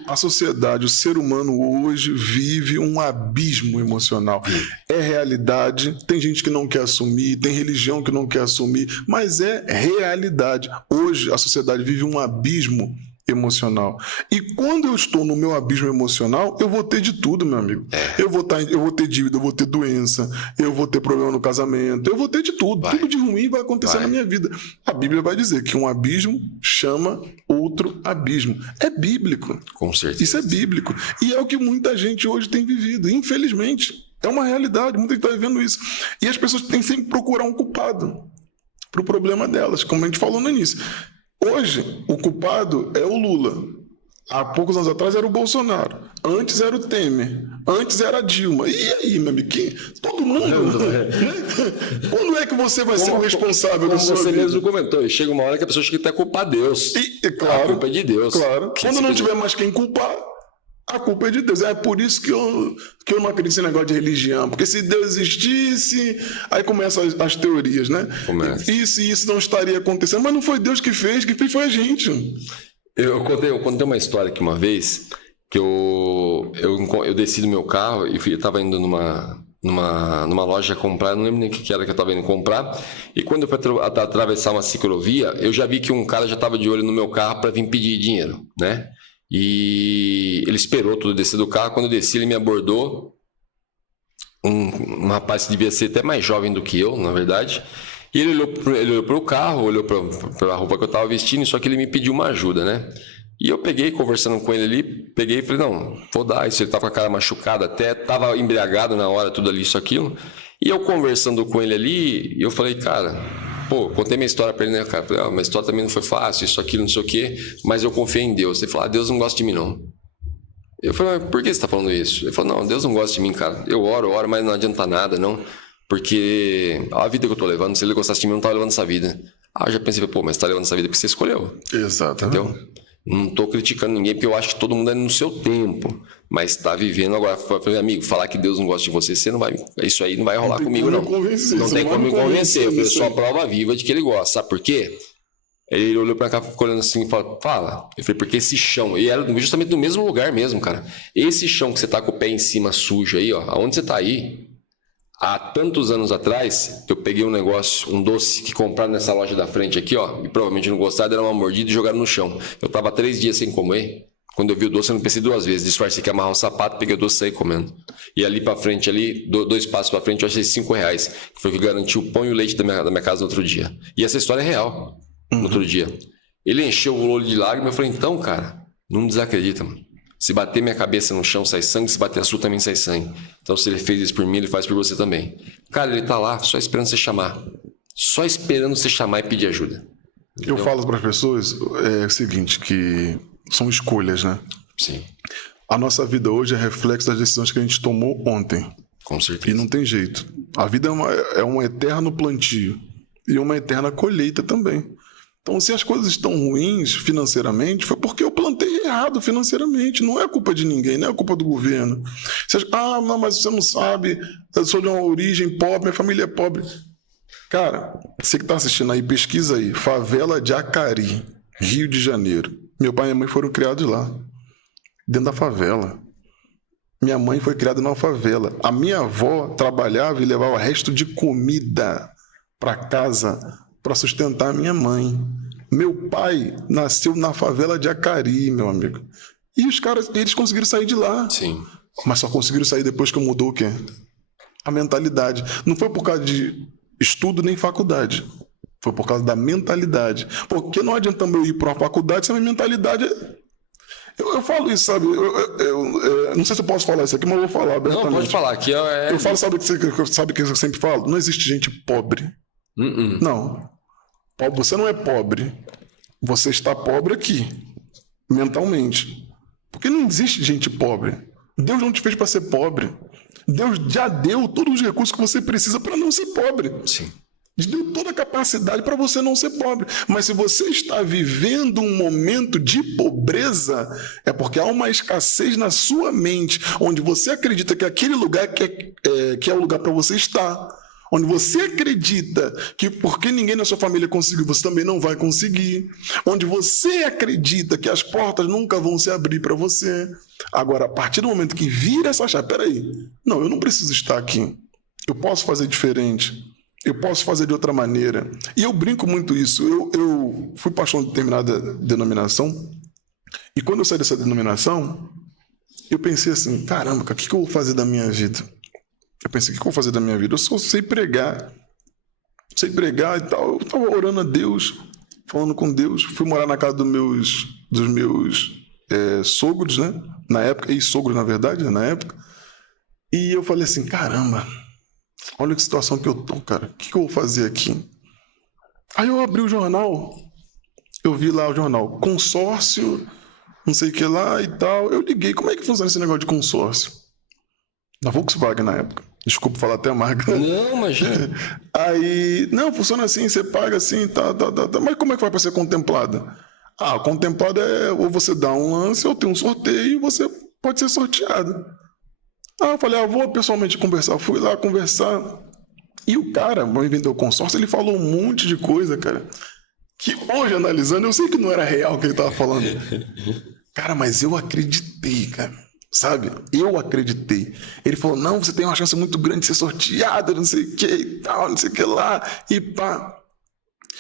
A sociedade, o ser humano hoje vive um abismo emocional. É realidade, tem gente que não quer assumir, tem religião que não quer assumir, mas é realidade. Hoje a sociedade vive um abismo emocional. E quando eu estou no meu abismo emocional, eu vou ter de tudo, meu amigo. Eu vou ter dívida, eu vou ter doença, eu vou ter problema no casamento, eu vou ter de tudo. Tudo de ruim vai acontecer na minha vida. A Bíblia vai dizer que um abismo chama outro abismo. É bíblico. Com certeza. Isso é bíblico. E é o que muita gente hoje tem vivido, infelizmente. É uma realidade, muita gente está vivendo isso. E as pessoas têm sempre que procurar um culpado para o problema delas, como a gente falou no início. Hoje, o culpado é o Lula. Há poucos anos atrás era o Bolsonaro. Antes era o Temer. Antes era a Dilma. E aí, meu amigo? Todo mundo. Quando é que você vai ser o responsável da sua vida? Como você mesmo comentou, chega uma hora que a pessoa acha que tem que culpar Deus. Claro, a culpa é de Deus. Claro. Quando não tiver mais quem culpar, a culpa é de Deus. É por isso que eu não acredito nesse negócio de religião. Porque se Deus existisse, aí começam as teorias, né? Isso não estaria acontecendo. Mas não foi Deus que fez foi a gente. Eu contei uma história aqui uma vez, que eu desci do meu carro e eu estava indo numa loja comprar, não lembro nem o que era que eu estava indo comprar, e quando eu fui atravessar uma ciclovia, eu já vi que um cara já estava de olho no meu carro para vir pedir dinheiro, né? E ele esperou tudo descer do carro. Quando eu desci, ele me abordou. Um rapaz que devia ser até mais jovem do que eu, na verdade. E ele olhou para o carro, olhou para a roupa que eu estava vestindo, só que ele me pediu uma ajuda, né? E eu peguei, conversando com ele ali, peguei e falei, não, vou dar isso. Ele estava com a cara machucada, até estava embriagado na hora, tudo ali, isso, aquilo. E eu conversando com ele ali, eu falei, cara... contei minha história pra ele, né, cara? Falei, minha história também não foi fácil, isso, aquilo, não sei o quê, mas eu confiei em Deus. Ele falou, Deus não gosta de mim, não. Eu falei, mas por que você tá falando isso? Ele falou, não, Deus não gosta de mim, cara. Eu oro, mas não adianta nada, não. Porque a vida que eu tô levando, se ele gostasse de mim, eu não tava levando essa vida. Eu já pensei, mas você tá levando essa vida porque você escolheu. Exatamente. Entendeu? Não tô criticando ninguém, porque eu acho que todo mundo é no seu tempo. Mas tá vivendo agora. Falei, amigo, falar que Deus não gosta de você, isso aí não vai rolar comigo, não. Não tem como me convencer. Eu sou a prova viva de que ele gosta. Sabe por quê? Ele olhou pra cá, ficou olhando assim e falou, fala. Eu falei, porque esse chão... E era justamente no mesmo lugar mesmo, cara. Esse chão que você tá com o pé em cima sujo aí, ó. Aonde você tá aí? Há tantos anos atrás, eu peguei um negócio, um doce que compraram nessa loja da frente aqui, ó. E provavelmente não gostaram, deram uma mordida e jogaram no chão. Eu tava 3 dias sem comer. Quando eu vi o doce, eu não pensei 2 vezes. Disfarcei que amarrar o sapato, peguei o doce e saí comendo. E ali pra frente, 2 passos pra frente, eu achei R$5. Que foi o que garantiu o pão e o leite da minha casa no outro dia. E essa história é real. No outro dia. Ele encheu o olho de lágrimas. Eu falei, então, cara, não desacredita, mano. Se bater minha cabeça no chão, sai sangue. Se bater a sua, também sai sangue. Então, se ele fez isso por mim, ele faz por você também. Cara, ele tá lá, só esperando você chamar. Só esperando você chamar e pedir ajuda. Eu falo para as pessoas o seguinte, que são escolhas, né? Sim. A nossa vida hoje é reflexo das decisões que a gente tomou ontem. Com certeza. E não tem jeito. A vida é um eterno plantio e uma eterna colheita também. Então, se as coisas estão ruins financeiramente, foi porque eu plantei errado financeiramente. Não é culpa de ninguém, não é culpa do governo. Não, mas você não sabe, eu sou de uma origem pobre, minha família é pobre. Cara, você que está assistindo aí, pesquisa aí. Favela de Acari, Rio de Janeiro. Meu pai e minha mãe foram criados lá, dentro da favela. Minha mãe foi criada na favela. A minha avó trabalhava e levava resto de comida para casa para sustentar a minha mãe. Meu pai nasceu na favela de Acari, meu amigo. E os caras, eles conseguiram sair de lá. Sim. Mas só conseguiram sair depois que mudou o quê? A mentalidade. Não foi por causa de estudo nem faculdade. Foi por causa da mentalidade. Porque não adianta eu ir para a faculdade se a minha mentalidade é... Eu falo isso, sabe? Eu não sei se eu posso falar isso aqui, mas eu vou falar abertamente. Não, pode falar. Aqui Eu falo, sabe o que eu sempre falo? Não existe gente pobre. Não. Você não é pobre. Você está pobre aqui, mentalmente. Porque não existe gente pobre. Deus não te fez para ser pobre. Deus já deu todos os recursos que você precisa para não ser pobre. Sim. Deu toda a capacidade para você não ser pobre. Mas se você está vivendo um momento de pobreza, é porque há uma escassez na sua mente, onde você acredita que aquele lugar que é o lugar para você estar. Onde você acredita que porque ninguém na sua família conseguiu, você também não vai conseguir. Onde você acredita que as portas nunca vão se abrir para você. Agora, a partir do momento que vira essa chave, peraí, não, eu não preciso estar aqui. Eu posso fazer diferente. Eu posso fazer de outra maneira. E eu brinco muito isso. Eu fui pastor de determinada denominação. E quando eu saí dessa denominação, eu pensei assim, caramba, cara, o que eu vou fazer da minha vida? Eu pensei, o que eu vou fazer da minha vida? Eu só sei pregar. Sei pregar e tal. Eu estava orando a Deus, falando com Deus. Fui morar na casa dos meus sogros, né? Na época, ex-sogros, na verdade, na época. E eu falei assim, caramba, olha que situação que eu tô, cara. O que eu vou fazer aqui? Aí eu abri o jornal. Eu vi lá o jornal. Consórcio, não sei o que lá e tal. Eu liguei. Como é que funciona esse negócio de consórcio? Da Volkswagen na época. Desculpa falar até a marca. Não, imagina. Aí, não, funciona assim, você paga assim, tá. Mas como é que vai para ser contemplada? Contemplada é ou você dá um lance ou tem um sorteio e você pode ser sorteado. Eu falei, vou pessoalmente conversar. Fui lá conversar. E o cara, quando vendeu o consórcio, ele falou um monte de coisa, cara. Que hoje, analisando, eu sei que não era real o que ele tava falando. Cara, mas eu acreditei, cara. Sabe? Eu acreditei. Ele falou, não, você tem uma chance muito grande de ser sorteado, não sei o que e tal, não sei o que lá. E pá.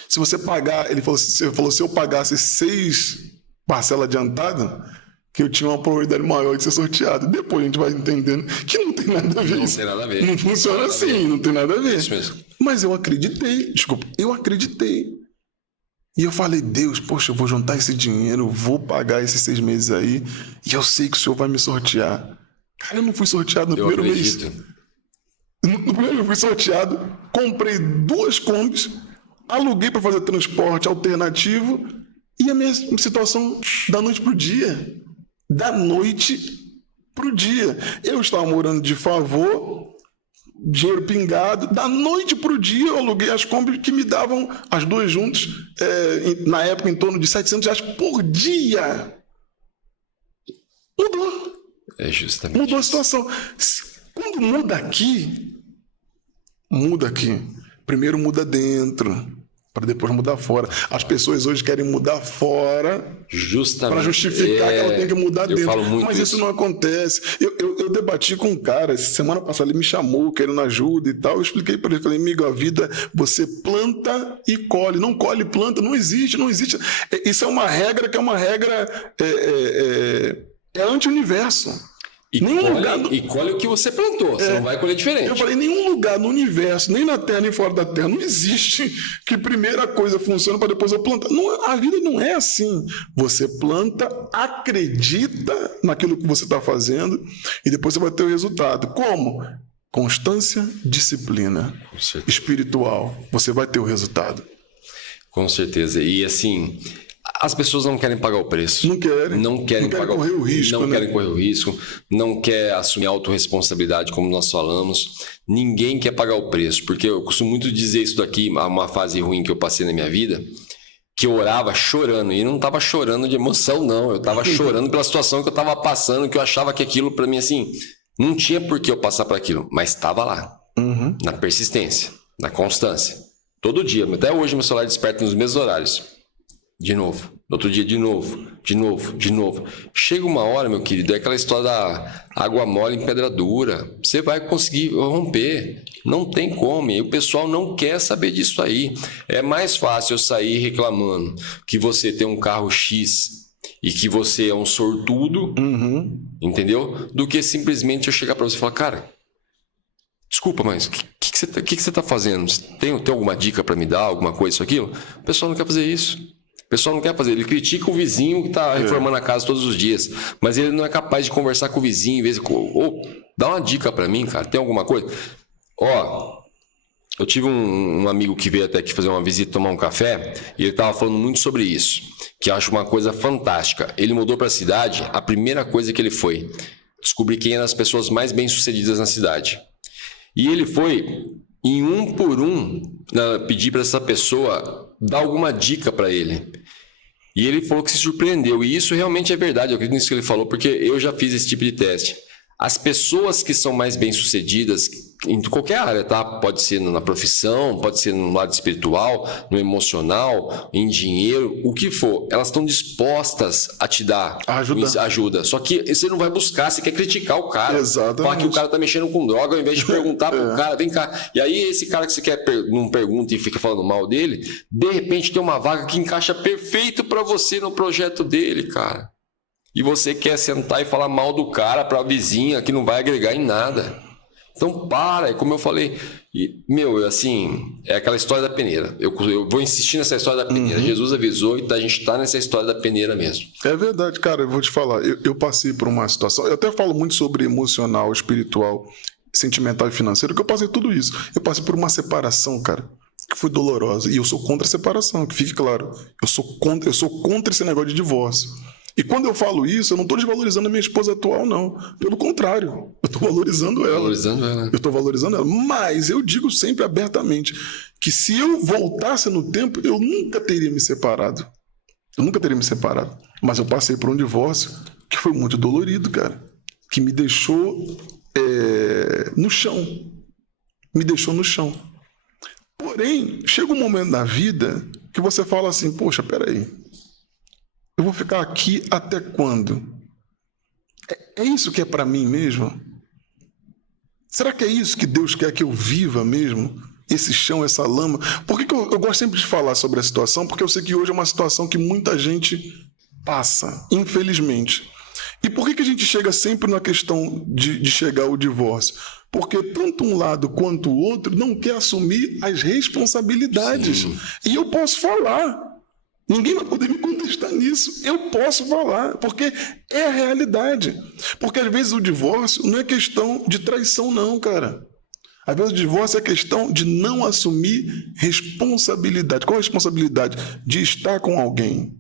Se você pagar, ele falou, se eu pagasse 6 parcelas adiantadas, que eu tinha uma probabilidade maior de ser sorteado. Depois a gente vai entendendo que não tem nada a ver. Não tem nada a ver. Não funciona assim, não tem nada a ver. Isso mesmo. Mas eu acreditei. Desculpa, eu acreditei. E eu falei, Deus, poxa, eu vou juntar esse dinheiro, vou pagar esses 6 meses aí, e eu sei que o Senhor vai me sortear. Cara, eu não fui sorteado no primeiro mês. No primeiro mês eu fui sorteado, comprei 2 Kombis, aluguei para fazer transporte alternativo, e a minha situação da noite pro dia. Da noite pro dia. Eu estava morando de favor, dinheiro pingado, da noite pro dia eu aluguei as Kombi que me davam as 2 juntas, na época em torno de R$700 por dia. Mudou. É justamente Mudou a isso. situação. Quando muda aqui, primeiro muda dentro, para depois mudar fora. As pessoas hoje querem mudar fora para justificar que ela tem que mudar dentro. Mas isso não acontece. Eu debati com um cara, semana passada ele me chamou, querendo ajuda e tal. Eu expliquei para ele, falei, amigo, a vida você planta e colhe. Não colhe e planta, não existe. Isso é uma regra que é uma regra anti-universo. E colhe o que você plantou, você não vai colher diferente. Eu falei, nenhum lugar no universo, nem na Terra, nem fora da Terra, não existe que primeira coisa funciona para depois eu plantar. Não, a vida não é assim. Você planta, acredita naquilo que você está fazendo e depois você vai ter o resultado. Como? Constância, disciplina espiritual. Você vai ter o resultado. Com certeza. E assim, As pessoas não querem pagar o preço. Não querem pagar correr o risco. Não né? querem correr o risco, não quer assumir autorresponsabilidade, como nós falamos. Ninguém quer pagar o preço, porque eu costumo muito dizer isso daqui, uma fase ruim que eu passei na minha vida, que eu orava chorando, e não estava chorando de emoção, não. Eu estava chorando pela situação que eu estava passando, que eu achava que aquilo, para mim, assim, não tinha por que eu passar por aquilo, mas estava lá, na persistência, na constância. Todo dia, até hoje meu celular desperta nos mesmos horários. De novo, no outro dia de novo. Chega uma hora, meu querido, é aquela história da água mole em pedra dura. Você vai conseguir romper. Não tem como. E o pessoal não quer saber disso aí. É mais fácil eu sair reclamando que você tem um carro X e que você é um sortudo, entendeu? Do que simplesmente eu chegar para você e falar, cara, desculpa, mas o que você tá fazendo? Tem alguma dica para me dar? Alguma coisa, isso, aquilo? O pessoal não quer fazer isso. O pessoal não quer fazer. Ele critica o vizinho que está reformando a casa todos os dias, mas ele não é capaz de conversar com o vizinho em vez de... dá uma dica para mim, cara. Tem alguma coisa? Eu tive um amigo que veio até aqui fazer uma visita, tomar um café, e ele estava falando muito sobre isso, que eu acho uma coisa fantástica. Ele mudou para a cidade, a primeira coisa que ele foi descobrir quem eram as pessoas mais bem-sucedidas na cidade. E ele foi, em um por um, pedir para essa pessoa dar alguma dica para ele. E ele falou que se surpreendeu. E isso realmente é verdade. Eu acredito nisso que ele falou, porque eu já fiz esse tipo de teste. As pessoas que são mais bem-sucedidas em qualquer área, tá? Pode ser na profissão, pode ser no lado espiritual, no emocional, em dinheiro, o que for. Elas estão dispostas a te dar ajuda. Só que você não vai buscar, você quer criticar o cara. Exatamente. Falar que o cara tá mexendo com droga, ao invés de perguntar pro cara, vem cá. E aí esse cara que você quer não pergunta e fica falando mal dele, de repente tem uma vaga que encaixa perfeito para você no projeto dele, cara. E você quer sentar e falar mal do cara para a vizinha que não vai agregar em nada. Então para, como eu falei, é aquela história da peneira. Eu vou insistir nessa história da peneira. Jesus avisou e a gente está nessa história da peneira mesmo. É verdade, cara, eu vou te falar, eu passei por uma situação, eu até falo muito sobre emocional, espiritual, sentimental e financeiro, que eu passei tudo isso. Eu passei por uma separação, cara, que foi dolorosa, e eu sou contra a separação, que fique claro. Eu sou contra esse negócio de divórcio. E quando eu falo isso, eu não estou desvalorizando a minha esposa atual, não. Pelo contrário, eu estou valorizando ela. Eu estou valorizando ela. Mas eu digo sempre abertamente que se eu voltasse no tempo, eu nunca teria me separado. Mas eu passei por um divórcio que foi muito dolorido, cara. Que me deixou no chão. Porém, chega um momento da vida que você fala assim, poxa, peraí. Eu vou ficar aqui até quando? É isso que é para mim mesmo? Será que é isso que Deus quer que eu viva mesmo? Esse chão, essa lama? Por que eu gosto sempre de falar sobre a situação? Porque eu sei que hoje é uma situação que muita gente passa, infelizmente. E por que a gente chega sempre na questão de chegar ao divórcio? Porque tanto um lado quanto o outro não quer assumir as responsabilidades. Sim. E eu posso falar. Ninguém vai poder me contestar nisso. Eu posso falar, porque é a realidade. Porque às vezes o divórcio não é questão de traição, não, cara. Às vezes o divórcio é questão de não assumir responsabilidade. Qual a responsabilidade? De estar com alguém.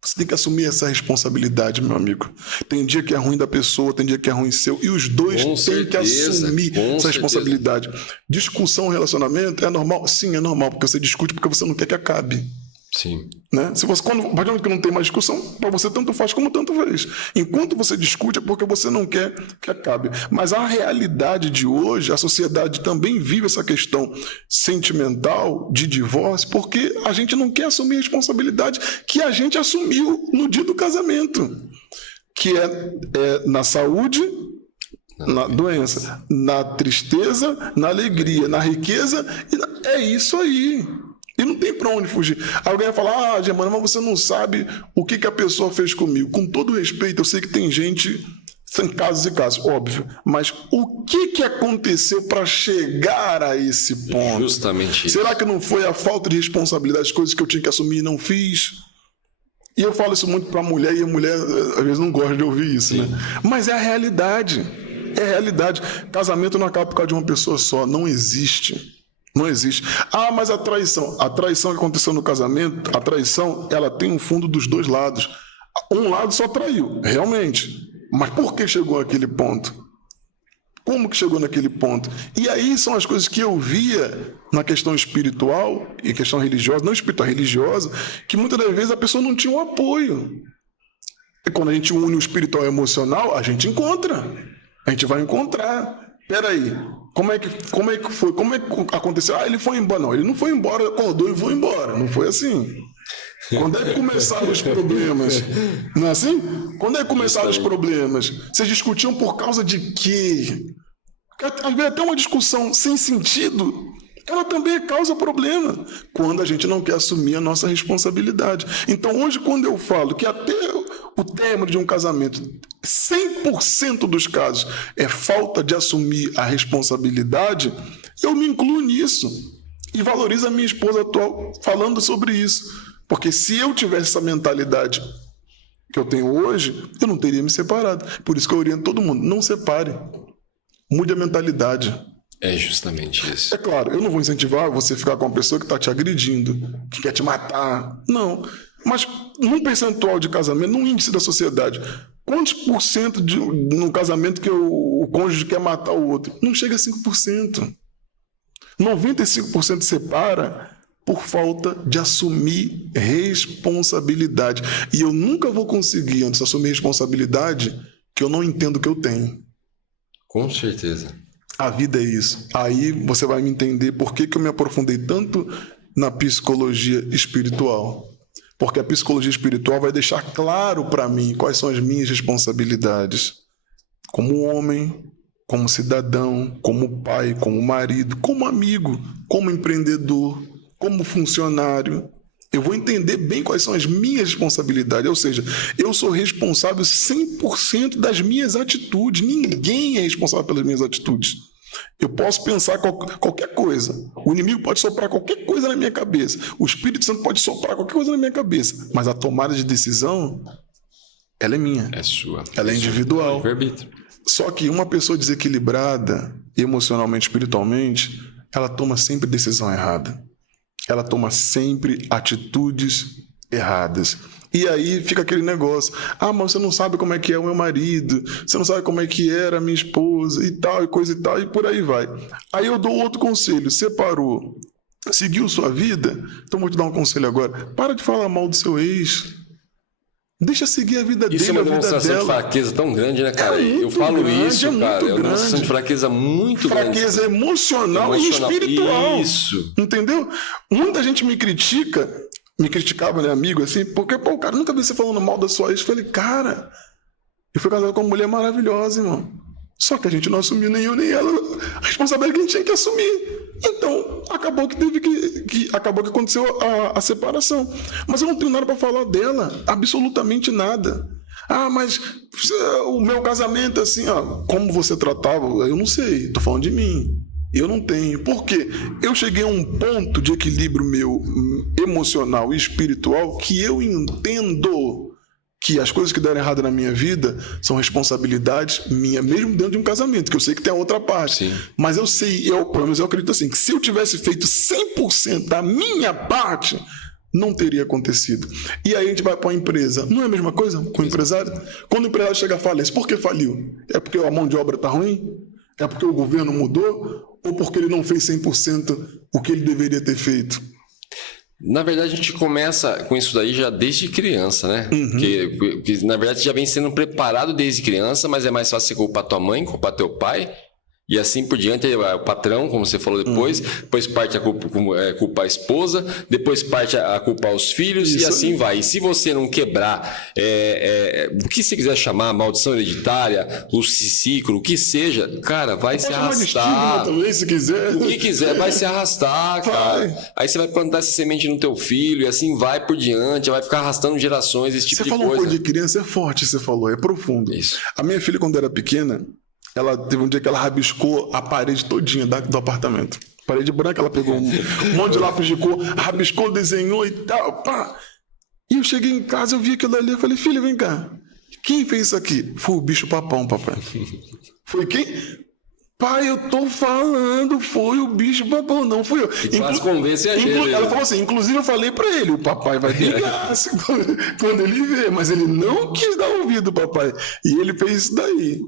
Você tem que assumir essa responsabilidade, meu amigo. Tem dia que é ruim da pessoa, tem dia que é ruim seu. E os dois têm que assumir essa responsabilidade. Discussão, relacionamento, é normal? Sim, é normal, porque você discute porque você não quer que acabe. Sim. Né? Se você, quando que não tem mais discussão, para você tanto faz como tanto fez. Enquanto você discute é porque você não quer que acabe. Mas a realidade de hoje, a sociedade também vive essa questão sentimental de divórcio, porque a gente não quer assumir a responsabilidade que a gente assumiu no dia do casamento, que é na saúde, na doença, na tristeza, na alegria, na riqueza. É isso aí. E não tem para onde fugir. Alguém vai falar, Germano, mas você não sabe o que a pessoa fez comigo. Com todo respeito, eu sei que tem gente, são casos e casos, óbvio. Mas o que aconteceu para chegar a esse ponto? Justamente isso. Será que não foi a falta de responsabilidade, as coisas que eu tinha que assumir e não fiz? E eu falo isso muito para a mulher, e a mulher às vezes não gosta de ouvir isso, né? Mas é a realidade. É a realidade. Casamento não acaba por causa de uma pessoa só. Não existe. Não existe. Ah, mas a traição que aconteceu no casamento, a traição, ela tem um fundo dos dois lados. Um lado só traiu, realmente. Mas por que chegou àquele ponto? Como que chegou naquele ponto? E aí são as coisas que eu via na questão espiritual e questão religiosa, não espiritual, religiosa, que muitas das vezes a pessoa não tinha um apoio. E quando a gente une o espiritual e o emocional, a gente encontra. A gente vai encontrar. Peraí, como é que foi? Como é que aconteceu? Ah, ele foi embora. Não, ele não foi embora, acordou e foi embora. Não foi assim. Quando é que começaram os problemas? Não é assim? Quando é que começaram os problemas? Vocês discutiam por causa de quê? Às vezes até uma discussão sem sentido, ela também causa problema. Quando a gente não quer assumir a nossa responsabilidade. Então hoje, quando eu falo que até o término de um casamento, 100% dos casos é falta de assumir a responsabilidade, eu me incluo nisso. E valorizo a minha esposa atual falando sobre isso. Porque se eu tivesse essa mentalidade que eu tenho hoje, eu não teria me separado. Por isso que eu oriento todo mundo, não separe. Mude a mentalidade. É justamente isso. É claro, eu não vou incentivar você a ficar com uma pessoa que está te agredindo, que quer te matar. Não. Mas num percentual de casamento, num índice da sociedade, quantos por cento no casamento que o cônjuge quer matar o outro? Não chega a 5%. 95% separa por falta de assumir responsabilidade. E eu nunca vou conseguir, antes de assumir responsabilidade, que eu não entendo o que eu tenho. Com certeza. A vida é isso. Aí você vai me entender por que eu me aprofundei tanto na psicologia espiritual. Porque a psicologia espiritual vai deixar claro para mim quais são as minhas responsabilidades. Como homem, como cidadão, como pai, como marido, como amigo, como empreendedor, como funcionário. Eu vou entender bem quais são as minhas responsabilidades. Ou seja, eu sou responsável 100% das minhas atitudes. Ninguém é responsável pelas minhas atitudes. Eu posso pensar qualquer coisa. O inimigo pode soprar qualquer coisa na minha cabeça. O Espírito Santo pode soprar qualquer coisa na minha cabeça. Mas a tomada de decisão, ela é minha. É sua. Ela é individual. Só que uma pessoa desequilibrada, emocionalmente, espiritualmente, ela toma sempre decisão errada. Ela toma sempre atitudes erradas. E aí fica aquele negócio. Ah, mas você não sabe como é que é o meu marido. Você não sabe como é que era a minha esposa e tal, e coisa e tal, e por aí vai. Aí eu dou outro conselho. Separou, seguiu sua vida? Então vou te dar um conselho agora. Para de falar mal do seu ex. Deixa seguir a vida dele, isso é uma demonstração de fraqueza tão grande, né, cara? Eu falo grande, isso, cara. É uma demonstração de fraqueza muito grande. Fraqueza emocional e espiritual. Isso. Entendeu? Muita gente me criticava, né, amigo, assim, porque, pô, cara, nunca vi você falando mal da sua ex. Eu falei, cara, eu fui casado com uma mulher maravilhosa, irmão. Só que a gente não assumiu, nem eu, nem ela, a responsabilidade que a gente tinha que assumir. Então, acabou que acabou que aconteceu a separação. Mas eu não tenho nada para falar dela, absolutamente nada. Ah, mas o meu casamento, assim, ó, como você tratava, eu não sei, tô falando de mim. Eu não tenho. Por quê? Eu cheguei a um ponto de equilíbrio meu emocional e espiritual que eu entendo que as coisas que deram errado na minha vida são responsabilidade minha, mesmo dentro de um casamento, que eu sei que tem a outra parte. Sim. Mas eu sei, pelo menos eu acredito assim, que se eu tivesse feito 100% da minha parte, não teria acontecido. E aí a gente vai para a empresa. Não é a mesma coisa com o empresário? Quando o empresário chega a falência, por que faliu? É porque a mão de obra está ruim? É porque o governo mudou? Ou porque ele não fez 100% o que ele deveria ter feito? Na verdade, a gente começa com isso daí já desde criança, né? Uhum. Que, na verdade, já vem sendo preparado desde criança, mas é mais fácil você culpar tua mãe, culpar teu pai, e assim por diante, o patrão, como você falou depois, depois parte a culpar a esposa, depois parte a culpar os filhos, isso, e assim vai. E se você não quebrar o que você quiser chamar, maldição hereditária, o ciclo, o que seja, cara, vai se arrastar. Também, se quiser. O que quiser, vai se arrastar, cara. Aí você vai plantar essa semente no teu filho, e assim vai por diante, vai ficar arrastando gerações, esse tipo de coisa. Você falou uma coisa de criança, é forte, você falou, é profundo. Isso. A minha filha, quando era pequena, ela teve um dia que ela rabiscou a parede todinha do apartamento. Parede branca, ela pegou um monte de lápis de cor, rabiscou, desenhou e tal, pá. E eu cheguei em casa, eu vi aquilo ali, eu falei, filha, vem cá. Quem fez isso aqui? Foi o bicho papão, papai. Foi quem? pai, eu tô falando, foi o bicho babou, não fui eu. E quase convence a gente. Ela falou assim, inclusive eu falei pra ele, o papai vai ligar quando ele vê, mas ele não quis dar ouvido, papai. E ele fez isso daí.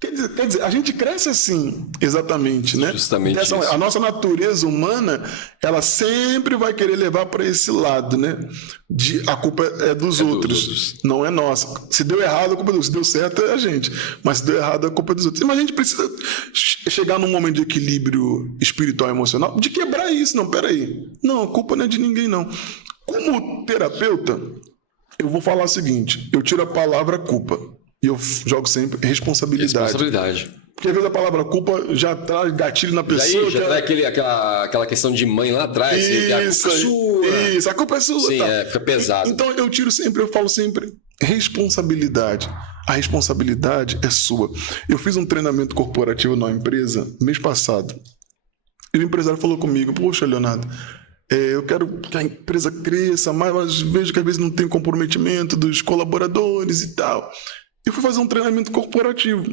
Quer dizer, a gente cresce assim, exatamente, né? Justamente isso. A nossa natureza humana, ela sempre vai querer levar para esse lado, né? A culpa é dos outros, não é nossa. Se deu errado, a culpa é dos outros. Se deu certo, é a gente. Mas se deu errado, a culpa é dos outros. Mas a gente precisa chegar num momento de equilíbrio espiritual e emocional, de quebrar isso. Não, peraí. Não, a culpa não é de ninguém, não. Como terapeuta, eu vou falar o seguinte, eu tiro a palavra culpa. E eu jogo sempre responsabilidade. Porque às vezes a palavra culpa já traz gatilho na pessoa. Já traz aquela questão de mãe lá atrás. Isso, a culpa é sua. Sim, tá. Fica pesado. Então eu falo sempre responsabilidade. A responsabilidade é sua. Eu fiz um treinamento corporativo numa empresa mês passado. E o empresário falou comigo, poxa, Leonardo, eu quero que a empresa cresça, mas vejo que às vezes não tem comprometimento dos colaboradores e tal. Eu fui fazer um treinamento corporativo.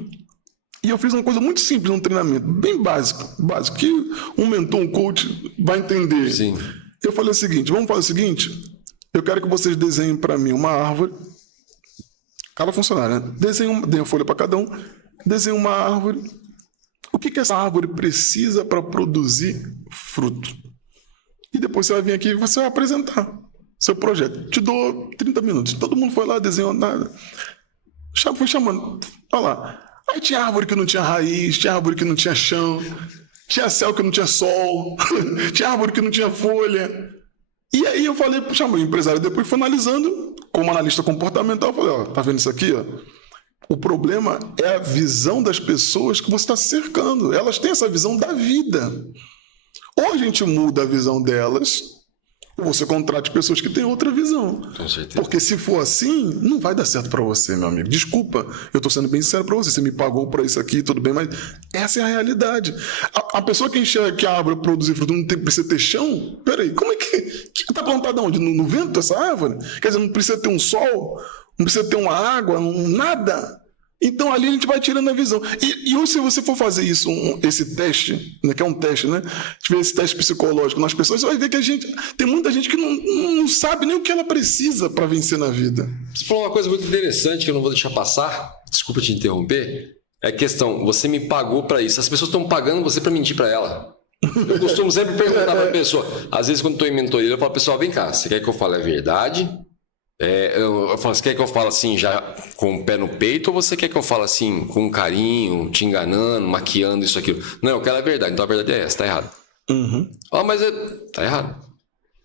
E eu fiz uma coisa muito simples, um treinamento bem básico, que um mentor, um coach vai entender. Sim. Eu falei o seguinte, vamos fazer o seguinte, eu quero que vocês desenhem para mim uma árvore, cada funcionário, né? Deem a folha para cada um, desenhem uma árvore. O que essa árvore precisa para produzir fruto? E depois você vai vir aqui e você vai apresentar seu projeto. Te dou 30 minutos. Todo mundo foi lá, desenhou nada. Foi chamando. Olha lá. Aí tinha árvore que não tinha raiz, tinha árvore que não tinha chão, tinha céu que não tinha sol, tinha árvore que não tinha folha. E aí eu falei, chamei o empresário depois, foi analisando, como analista comportamental, eu falei, ó, tá vendo isso aqui, ó? O problema é a visão das pessoas que você está se cercando. Elas têm essa visão da vida. Ou a gente muda a visão delas, ou você contrate pessoas que têm outra visão. Com certeza. Porque se for assim, não vai dar certo para você, meu amigo. Desculpa, eu estou sendo bem sincero para você. Você me pagou para isso aqui, tudo bem, mas essa é a realidade. A pessoa que enxerga que a árvore produzir fruto não precisa ter chão, peraí, como é que está plantada onde? No vento essa árvore? Quer dizer, não precisa ter um sol, não precisa ter uma água, nada. Então ali a gente vai tirando a visão. E hoje, se você for fazer isso, esse teste, né, que é um teste, né? Tiver esse teste psicológico nas pessoas, você vai ver que tem muita gente que não sabe nem o que ela precisa para vencer na vida. Você falou uma coisa muito interessante que eu não vou deixar passar, desculpa te interromper. É a questão, você me pagou para isso. As pessoas estão pagando você para mentir para ela. Eu costumo sempre perguntar para a pessoa. Às vezes, quando estou em mentoria, eu falo, pessoal, vem cá, você quer que eu fale a verdade? Eu falo, você quer que eu fale assim já com o pé no peito, ou você quer que eu fale assim com carinho, te enganando, maquiando isso, aquilo? Não, eu quero a verdade, então a verdade é essa, tá errado. Mas tá errado.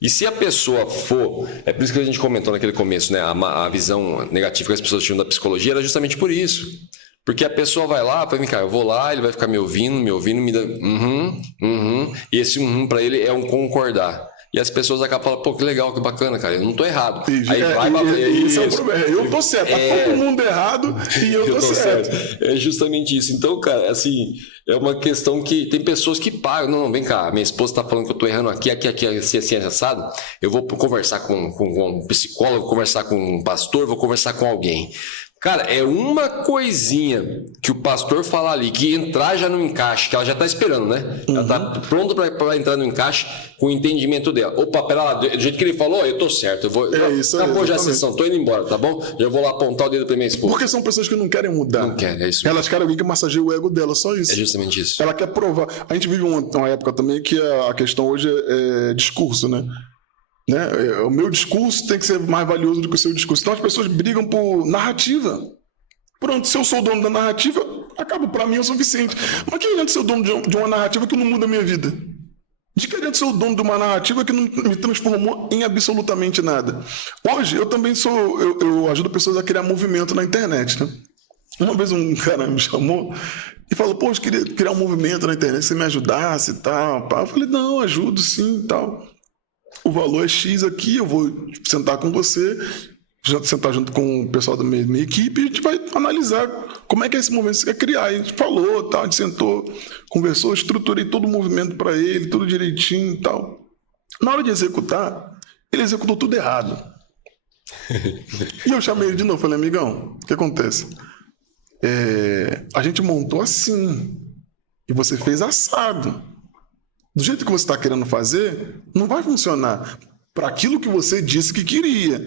E se a pessoa for, é por isso que a gente comentou naquele começo, né? A visão negativa que as pessoas tinham da psicologia era justamente por isso. Porque a pessoa vai lá, vem cá, eu vou lá, ele vai ficar me ouvindo, me dá e esse pra ele é um concordar. E as pessoas acabam falando, pô, que legal, que bacana, cara, eu não tô errado. Isso é o problema. Eu tô certo, tá todo mundo errado e eu tô certo. É justamente isso. Então, cara, assim, é uma questão que tem pessoas que pagam. Não, vem cá, minha esposa tá falando que eu tô errando aqui, assim, assado. Eu vou conversar com um psicólogo, vou conversar com um pastor, vou conversar com alguém. Cara, é uma coisinha que o pastor fala ali, que entrar já no encaixe, que ela já tá esperando, né? Ela tá pronta pra entrar no encaixe com o entendimento dela. Opa, pera lá, do jeito que ele falou, eu tô certo. Acabou já a sessão, tô indo embora, tá bom? Já vou lá apontar o dedo pra minha esposa. Porque são pessoas que não querem mudar. Não querem, é isso. Elas querem alguém que massageie o ego dela, só isso. É justamente isso. Ela quer provar. A gente vive uma época também que a questão hoje é discurso, né? O meu discurso tem que ser mais valioso do que o seu discurso. Então as pessoas brigam por narrativa. Pronto, se eu sou o dono da narrativa, acaba, para mim é o suficiente. Mas que adianta ser o dono de uma narrativa que não muda a minha vida? De que adianta ser o dono de uma narrativa que não me transformou em absolutamente nada? Hoje, eu também eu ajudo pessoas a criar movimento na internet, né? Uma vez um cara me chamou e falou, pô, eu queria criar um movimento na internet, se você me ajudasse e tal. Eu falei, não, ajudo sim e tal. O valor é X aqui, eu vou sentar com você, sentar junto com o pessoal da minha equipe e a gente vai analisar como é que é esse movimento que você quer criar. A gente falou, tal, a gente sentou, conversou, estruturei todo o movimento para ele, tudo direitinho e tal. Na hora de executar, ele executou tudo errado. E eu chamei ele de novo, falei, amigão, o que acontece? A gente montou assim, e você fez assado. Do jeito que você está querendo fazer, não vai funcionar para aquilo que você disse que queria.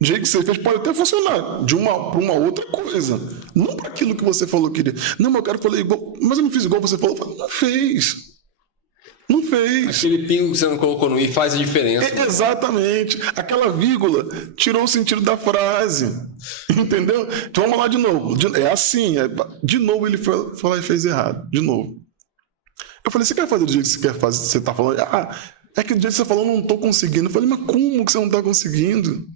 Do jeito que você fez, pode até funcionar para uma outra coisa. Não para aquilo que você falou que queria. Não, mas eu quero fazer igual. Mas eu não fiz igual você falou. Não fez. Não fez. Aquele pingo que você não colocou no i faz a diferença. Exatamente. Aquela vírgula tirou o sentido da frase. Entendeu? Então vamos lá de novo. É assim. De novo ele foi lá e fez errado. De novo. Eu falei, você quer fazer do jeito que você quer fazer? Você está falando? É que do jeito que você falou, eu não estou conseguindo. Eu falei, mas como que você não está conseguindo?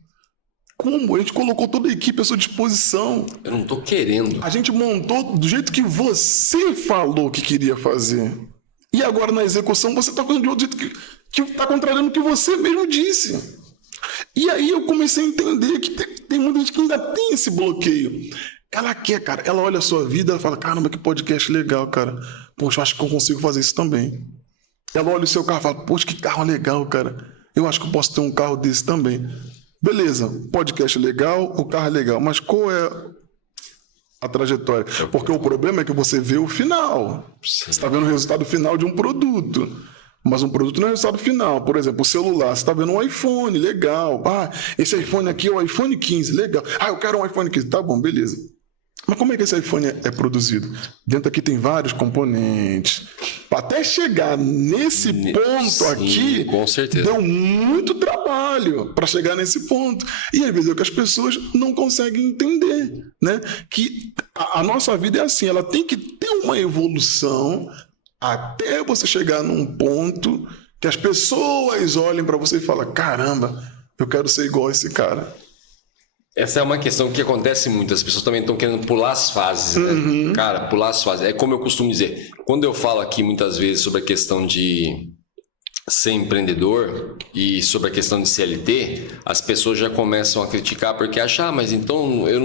Como? A gente colocou toda a equipe à sua disposição. Eu não estou querendo. A gente montou do jeito que você falou que queria fazer. E agora na execução você está fazendo de outro jeito que está contrariando o que você mesmo disse. E aí eu comecei a entender que tem muita gente que ainda tem esse bloqueio. Ela quer, cara. Ela olha a sua vida, ela fala, caramba, que podcast legal, cara. Poxa, eu acho que eu consigo fazer isso também. Ela olha o seu carro e fala, poxa, que carro legal, cara. Eu acho que eu posso ter um carro desse também. Beleza, podcast legal, o carro é legal. Mas qual é a trajetória? Porque o problema é que você vê o final. Você está vendo o resultado final de um produto. Mas um produto não é o resultado final. Por exemplo, o celular, você está vendo um iPhone, legal. Esse iPhone aqui é o iPhone 15, legal. Eu quero um iPhone 15. Tá bom, beleza. Mas como é que esse iPhone é produzido? Dentro aqui tem vários componentes. Até chegar nesse ponto aqui, com certeza, deu muito trabalho para chegar nesse ponto. E às vezes é o que as pessoas não conseguem entender, né? Que a nossa vida é assim, ela tem que ter uma evolução até você chegar num ponto que as pessoas olhem para você e falem, caramba, eu quero ser igual a esse cara. Essa é uma questão que acontece muito. As pessoas também estão querendo pular as fases, né? Cara, pular as fases. É como eu costumo dizer. Quando eu falo aqui muitas vezes sobre a questão de ser empreendedor e sobre a questão de CLT, as pessoas já começam a criticar porque acham, mas então eu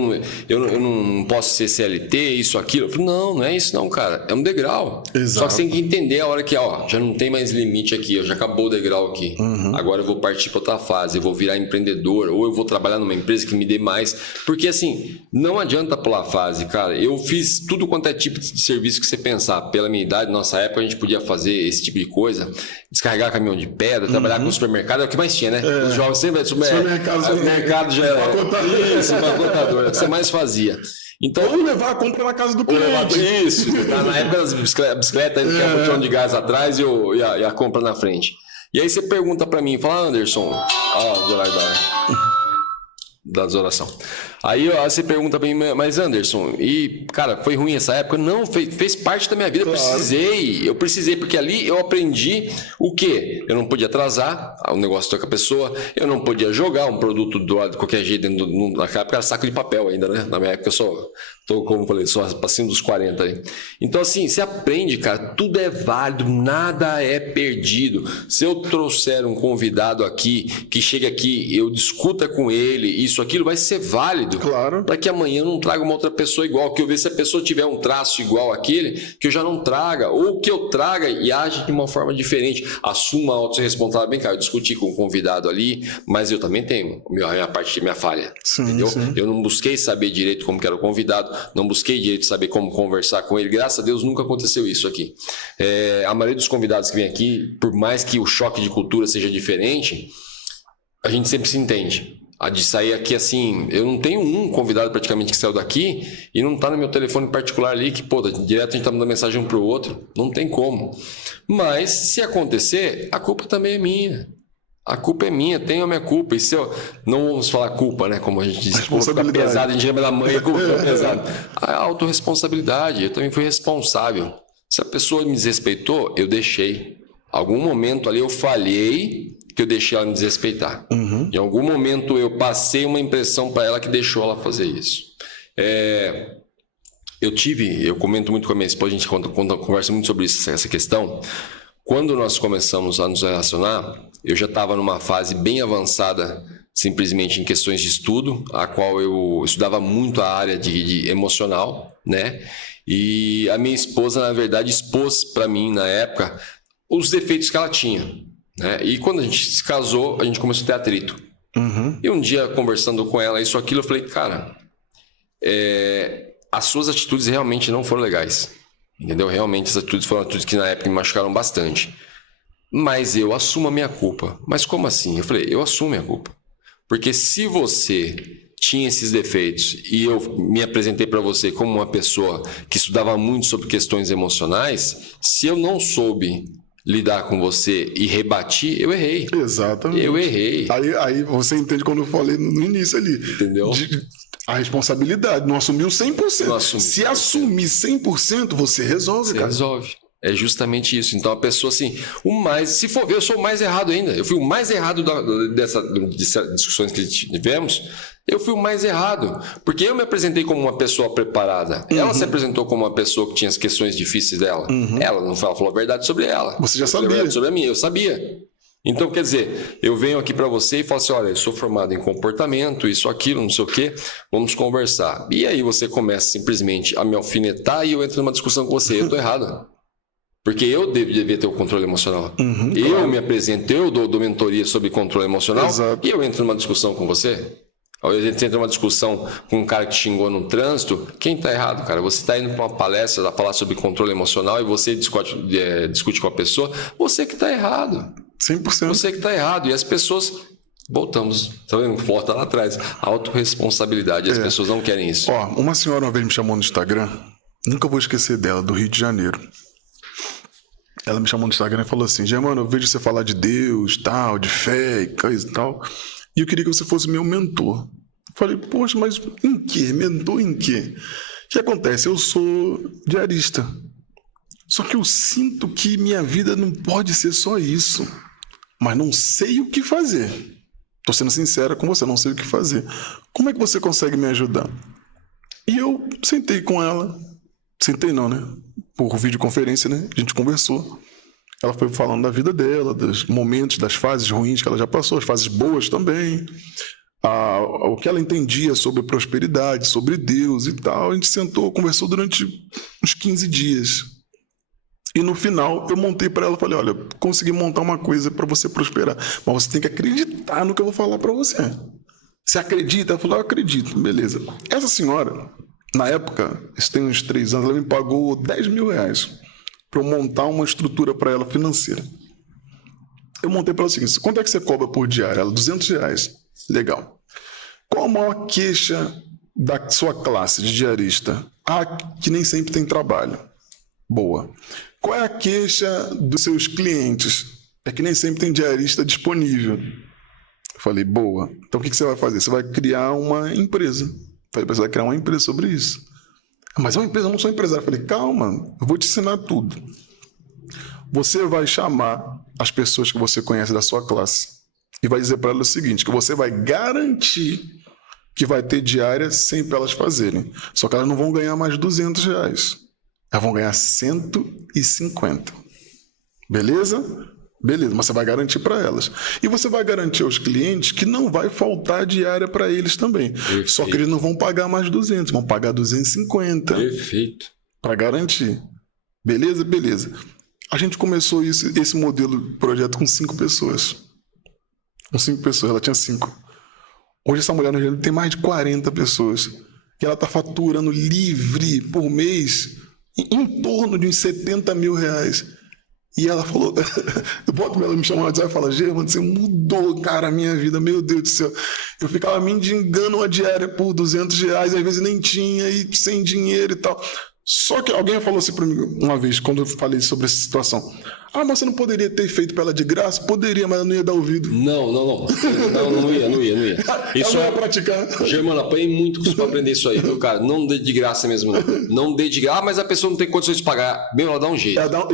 não posso ser CLT, isso, aquilo. Eu falo, não é isso não, cara. É um degrau. Exato. Só que você tem que entender a hora que, já não tem mais limite aqui, já acabou o degrau aqui. Agora eu vou partir para outra fase, eu vou virar empreendedor, ou eu vou trabalhar numa empresa que me dê mais. Porque assim, não adianta pular a fase, cara. Eu fiz tudo quanto é tipo de serviço que você pensar. Pela minha idade, nossa época, a gente podia fazer esse tipo de coisa, descarregar caminhão de pedra, trabalhar com supermercado, é o que mais tinha, né? Os jovens sempre... Supermercado já era... Isso, empacotador, é o que você mais fazia. Então, ou levar a compra na casa do cliente. Isso, na época das bicicletas, que é o botão de gás atrás e a compra na frente. E aí você pergunta pra mim, fala, Anderson, da oração. Aí você pergunta pra mim, mas Anderson, e cara, foi ruim essa época? Não, fez parte da minha vida, claro. Eu precisei, porque ali eu aprendi o quê? Eu não podia atrasar o negócio com a pessoa, eu não podia jogar um produto de qualquer jeito, naquela época era saco de papel ainda, né? Na minha época eu só tô, como eu falei, só acima dos 40 aí. Então assim, você aprende, cara, tudo é válido, nada é perdido. Se eu trouxer um convidado aqui, que chega aqui, eu discuta com ele, isso, aquilo, vai ser válido. Claro. Para que amanhã eu não traga uma outra pessoa igual, que eu veja se a pessoa tiver um traço igual àquele, que eu já não traga, ou que eu traga e age de uma forma diferente. Assuma a autorresponsabilidade. Bem, cara, eu discuti com o convidado ali, mas eu também tenho a minha parte de minha falha. Sim, entendeu? Sim. Eu não busquei saber direito como que era o convidado, não busquei direito saber como conversar com ele. Graças a Deus nunca aconteceu isso aqui. A maioria dos convidados que vem aqui, por mais que o choque de cultura seja diferente, a gente sempre se entende. A de sair aqui assim, eu não tenho um convidado praticamente que saiu daqui e não tá no meu telefone particular ali que, direto a gente tá mandando mensagem um pro outro. Não tem como. Mas, se acontecer, a culpa também é minha. A culpa é minha, tenho a minha culpa. E se eu... Não vamos falar culpa, né? Como a gente diz, culpa pesada, a gente chama da mãe, a culpa é pesada. A autorresponsabilidade, eu também fui responsável. Se a pessoa me desrespeitou, eu deixei. Algum momento ali eu falhei, que eu deixei ela me desrespeitar. Em algum momento eu passei uma impressão para ela que deixou ela fazer isso. Eu comento muito com a minha esposa, a gente conversa muito sobre isso, essa questão. Quando nós começamos a nos relacionar, eu já estava numa fase bem avançada, simplesmente em questões de estudo, a qual eu estudava muito a área de emocional, né? E a minha esposa, na verdade, expôs para mim, na época, os defeitos que ela tinha. Né? E quando a gente se casou, a gente começou a ter atrito. E um dia, conversando com ela, isso, aquilo, eu falei, cara, as suas atitudes realmente não foram legais. Entendeu? Realmente essas atitudes foram atitudes que na época me machucaram bastante. Mas eu assumo a minha culpa. Mas como assim? Eu falei, eu assumo a minha culpa. Porque se você tinha esses defeitos e eu me apresentei para você como uma pessoa que estudava muito sobre questões emocionais, se eu não soube lidar com você e rebati, eu errei. Exatamente. Eu errei. Aí você entende quando eu falei no início ali. Entendeu? A responsabilidade. Não assumiu 100%. Não assumi. Se assumir 100%, você resolve, Você cara. resolve. É justamente isso. Então a pessoa assim, se for ver, eu sou o mais errado ainda. Eu fui o mais errado dessas discussões que tivemos. Eu fui o mais errado. Porque eu me apresentei como uma pessoa preparada. Ela se apresentou como uma pessoa que tinha as questões difíceis dela. Ela não falou a verdade sobre ela. Você já sabia. A verdade sobre a minha, eu sabia. Então, quer dizer, eu venho aqui para você e falo assim, olha, eu sou formado em comportamento, isso, aquilo, não sei o quê, vamos conversar. E aí você começa simplesmente a me alfinetar e eu entro numa discussão com você. Eu tô errado. Porque eu devia ter o controle emocional. Eu me apresento, eu dou mentoria sobre controle emocional. Exato. E eu entro numa discussão com você. Ou a gente entra numa discussão com um cara que te xingou no trânsito. Quem tá errado, cara? Você tá indo para uma palestra a falar sobre controle emocional e você discute com a pessoa. Você que tá errado. 100%. Você que tá errado. E as pessoas... Voltamos. Tá vendo? Volta lá atrás. Autorresponsabilidade. As pessoas não querem isso. Ó, uma senhora uma vez me chamou no Instagram. Nunca vou esquecer dela, do Rio de Janeiro. Ela me chamou no Instagram e falou assim, Germano, eu vejo você falar de Deus, tal, de fé e coisa e tal, e eu queria que você fosse meu mentor. Eu falei, poxa, mas em quê? Mentor em quê? O que acontece? Eu sou diarista. Só que eu sinto que minha vida não pode ser só isso. Mas não sei o que fazer. Tô sendo sincera com você, não sei o que fazer. Como é que você consegue me ajudar? E eu sentei com ela. Sentei não, né? Por videoconferência, né? A gente conversou. Ela foi falando da vida dela, dos momentos, das fases ruins que ela já passou, as fases boas também. O que ela entendia sobre prosperidade, sobre Deus e tal. A gente sentou, conversou durante uns 15 dias. E no final eu montei para ela, falei, olha, consegui montar uma coisa para você prosperar, mas você tem que acreditar no que eu vou falar para você. Você acredita? Ela falou, eu acredito, beleza. Essa senhora, na época, isso tem uns 3 anos, ela me pagou 10 mil reais para eu montar uma estrutura para ela financeira. Eu montei para ela o seguinte, quanto é que você cobra por diário? Ela, 200 reais. Legal. Qual a maior queixa da sua classe de diarista? Que nem sempre tem trabalho. Boa. Qual é a queixa dos seus clientes? É que nem sempre tem diarista disponível. Eu falei, boa. Então o que você vai fazer? Você vai criar uma empresa. Falei, você vai criar uma empresa sobre isso. Mas é uma empresa, eu não sou empresário. Falei, calma, eu vou te ensinar tudo. Você vai chamar as pessoas que você conhece da sua classe e vai dizer para elas o seguinte, que você vai garantir que vai ter diária sempre elas fazerem. Só que elas não vão ganhar mais 200 reais. Elas vão ganhar 150. Beleza? Beleza, mas você vai garantir para elas. E você vai garantir aos clientes que não vai faltar diária para eles também. Perfeito. Só que eles não vão pagar mais 200, vão pagar 250. Perfeito. Para garantir. Beleza? Beleza. A gente começou esse modelo, projeto com 5 pessoas. Com 5 pessoas, ela tinha 5. Hoje essa mulher no Rio tem mais de 40 pessoas. E ela está faturando livre por mês em torno de uns 70 mil reais. E ela falou, ela me chamou no WhatsApp e fala, Germano, você mudou, cara, a minha vida, meu Deus do céu. Eu ficava me endigando uma diária por 200 reais, às vezes nem tinha, e sem dinheiro e tal. Só que alguém falou assim para mim uma vez, quando eu falei sobre essa situação. Mas você não poderia ter feito para ela de graça? Poderia, mas ela não ia dar ouvido. Não ia. Isso ela não ia praticar. Germano, apanhei muito para aprender isso aí, viu, cara? Não dê de graça mesmo, não. Não dê de graça, mas a pessoa não tem condições de pagar. Bem, ela dá um jeito. Ela dá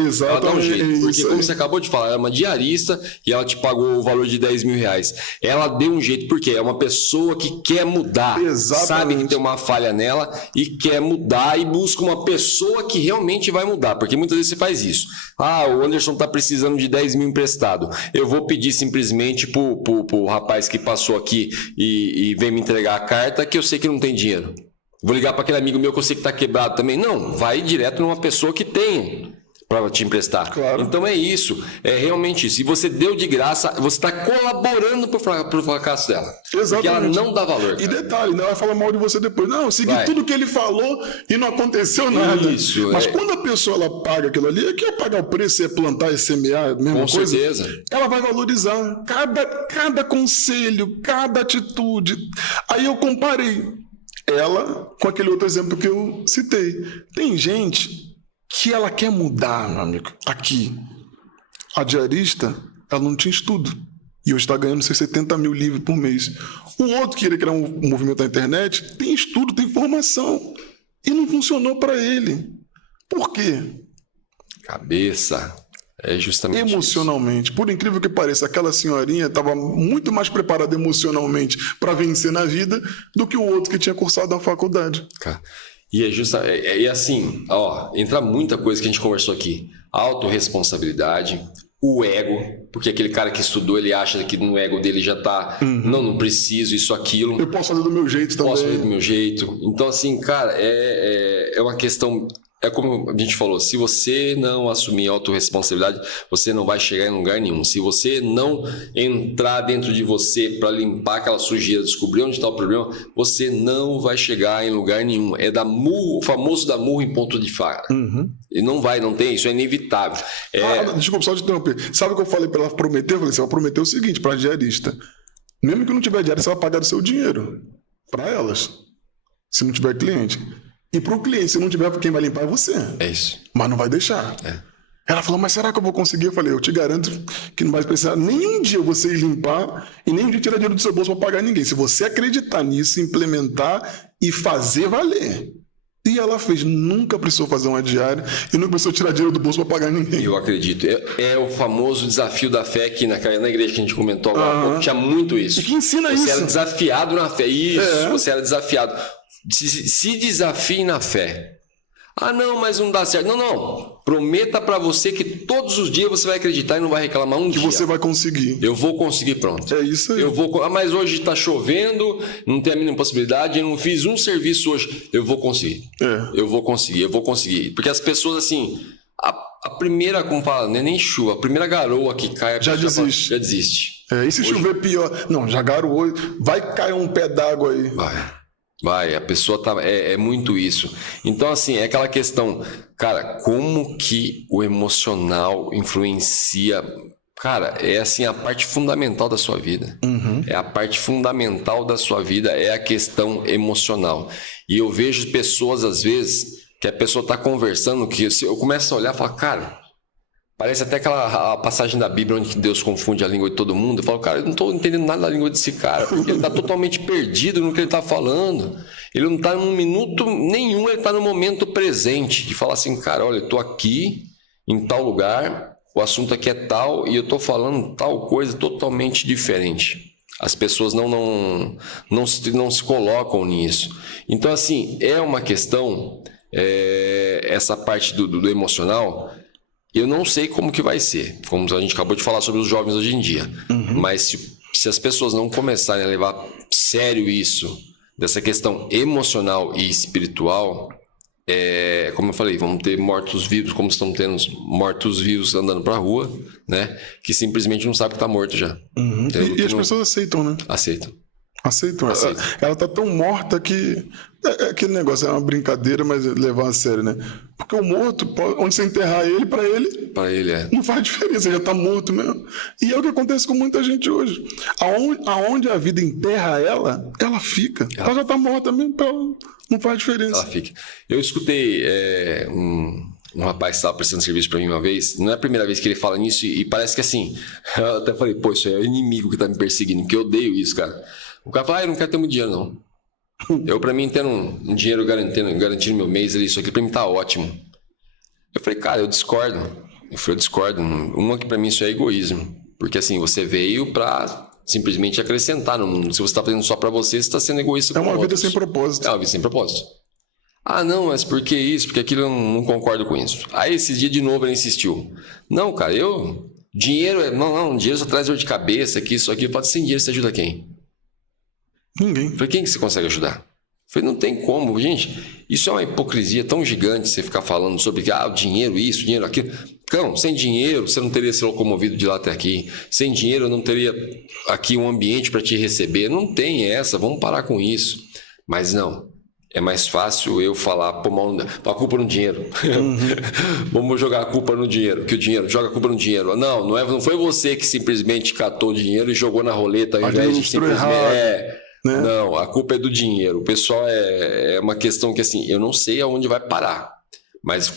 um jeito. Porque, como você acabou de falar, ela é uma diarista e ela te pagou o valor de 10 mil reais. Ela deu um jeito, porque é uma pessoa que quer mudar. Exatamente. Sabe que tem uma falha nela e quer mudar e busca uma pessoa que realmente vai mudar. Porque muitas vezes você faz isso. O Anderson tá precisando de 10 mil emprestado. Eu vou pedir simplesmente pro rapaz que passou aqui e vem me entregar a carta que eu sei que não tem dinheiro. Vou ligar para aquele amigo meu que eu sei que tá quebrado também. Não, vai direto numa pessoa que tem. para te emprestar. Claro. Então é isso, é realmente isso. E você deu de graça, você está colaborando pro fracasso dela. Exatamente. Porque ela não dá valor. E Cara. detalhe, não vai falar mal de você depois. Não, eu segui Vai. tudo que ele falou e não aconteceu nada. Isso, Mas quando a pessoa ela paga aquilo ali, é que é pagar o preço, é plantar, é semear, a mesma Com coisa. certeza. Ela vai valorizar cada conselho, cada atitude. Aí eu comparei ela com aquele outro exemplo que eu citei. Tem gente que ela quer mudar, meu amigo. Aqui, a diarista, ela não tinha estudo. E hoje está ganhando seus 70 mil livros por mês. O outro que queria criar um movimento na internet, tem estudo, tem formação. E não funcionou para ele. Por quê? Cabeça. É justamente Emocionalmente. Por incrível que pareça, aquela senhorinha estava muito mais preparada emocionalmente para vencer na vida do que o outro que tinha cursado na faculdade. isso. Cara. E é justa, e assim, ó, entra muita coisa que a gente conversou aqui. Autorresponsabilidade, o ego, porque aquele cara que estudou, ele acha que no ego dele já tá, não preciso, isso, aquilo. Eu posso fazer do meu jeito também. Posso fazer do meu jeito. Então, assim, cara, é uma questão. É como a gente falou, se você não assumir a autorresponsabilidade, você não vai chegar em lugar nenhum. Se você não entrar dentro de você para limpar aquela sujeira, descobrir onde está o problema, você não vai chegar em lugar nenhum. É o famoso da murro em ponto de faca. E não tem, isso é inevitável. Desculpa, só te interromper. Sabe o que eu falei para ela prometer? Eu falei, você vai prometer o seguinte para a diarista. Mesmo que não tiver diária, você vai pagar do seu dinheiro para elas. Se não tiver cliente. E para o cliente, se não tiver, quem vai limpar é você. É isso. Mas não vai deixar. Ela falou, mas será que eu vou conseguir? Eu falei, eu te garanto que não vai precisar nenhum dia você ir limpar e nem um dia tirar dinheiro do seu bolso para pagar ninguém. Se você acreditar nisso, implementar e fazer valer. E ela fez, nunca precisou fazer uma diária e nunca precisou tirar dinheiro do bolso para pagar ninguém. Eu acredito. É o famoso desafio da fé que na igreja que a gente comentou agora há pouco, tinha muito isso. E que ensina você isso. Era desafiado na fé. Isso, você era desafiado. Se desafie na fé. Ah, não, mas não dá certo. Não. Prometa para você que todos os dias você vai acreditar e não vai reclamar um dia. Que você vai conseguir. Eu vou conseguir, pronto. É isso aí. Mas hoje está chovendo, não tem a mínima possibilidade, eu não fiz um serviço hoje. Eu vou conseguir. Eu vou conseguir. Porque as pessoas, assim, a primeira, como fala, não é nem chuva, a primeira garoa que cai... Já desiste. E se chover pior? Não, já garoou, vai cair um pé d'água aí. Vai, a pessoa tá. É muito isso. Então, assim, é aquela questão, cara, como que o emocional influencia. Cara, é assim a parte fundamental da sua vida. É a parte fundamental da sua vida, é a questão emocional. E eu vejo pessoas, às vezes, que a pessoa tá conversando, que eu começo a olhar e falo, cara. Parece até aquela passagem da Bíblia onde Deus confunde a língua de todo mundo. Eu falo, cara, eu não estou entendendo nada da língua desse cara, porque ele está totalmente perdido no que ele está falando. Ele não está num minuto nenhum, ele está no momento presente, de falar assim, cara, olha, eu estou aqui, em tal lugar, o assunto aqui é tal, e eu estou falando tal coisa totalmente diferente. As pessoas não se colocam nisso. Então, assim, é uma questão, essa parte do emocional... Eu não sei como que vai ser, como a gente acabou de falar sobre os jovens hoje em dia, mas se as pessoas não começarem a levar sério isso, dessa questão emocional e espiritual, como eu falei, vamos ter mortos-vivos, como estão tendo mortos-vivos andando pra rua, né? Que simplesmente não sabe que tá morto já. E as pessoas aceitam, né? Aceitam. Ela tá tão morta que... Aquele negócio é uma brincadeira, mas levar a sério, né? Porque o morto, onde você enterrar ele, para ele não faz diferença, já tá morto mesmo. E é o que acontece com muita gente hoje. Aonde a vida enterra ela fica. Ela já tá morta mesmo, não faz diferença. Ela fica. Eu escutei um rapaz que estava prestando serviço para mim uma vez, não é a primeira vez que ele fala nisso, e parece que assim, eu até falei, pô, isso aí é o inimigo que tá me perseguindo, porque eu odeio isso, cara. O cara fala, eu não quero ter muito dinheiro, não. Eu, pra mim, tendo um dinheiro garantindo meu mês, isso aqui pra mim tá ótimo. Eu falei, cara, eu discordo. Uma que pra mim isso é egoísmo. Porque assim, você veio pra simplesmente acrescentar no mundo. Se você tá fazendo só pra você tá sendo egoísta com outros. É uma vida sem propósito. É uma vida sem propósito. Ah, não, mas por que isso? Porque aquilo eu não concordo com isso. Aí esses dias de novo ele insistiu. Não, cara, dinheiro dinheiro só traz dor de cabeça, que isso aqui. Pode ser dinheiro, você ajuda quem? Ninguém. Falei, quem que você consegue ajudar? Falei, não tem como, gente. Isso é uma hipocrisia tão gigante, você ficar falando sobre o dinheiro isso, dinheiro aquilo. Não, sem dinheiro você não teria se locomovido de lá até aqui. Sem dinheiro eu não teria aqui um ambiente para te receber. Não tem essa, vamos parar com isso. Mas não, é mais fácil eu falar, a culpa no dinheiro. Vamos jogar a culpa no dinheiro, que o dinheiro, joga a culpa no dinheiro. Não foi você que simplesmente catou o dinheiro e jogou na roleta ao invés de simplesmente... Né? Não, a culpa é do dinheiro. O pessoal é uma questão que assim, eu não sei aonde vai parar, mas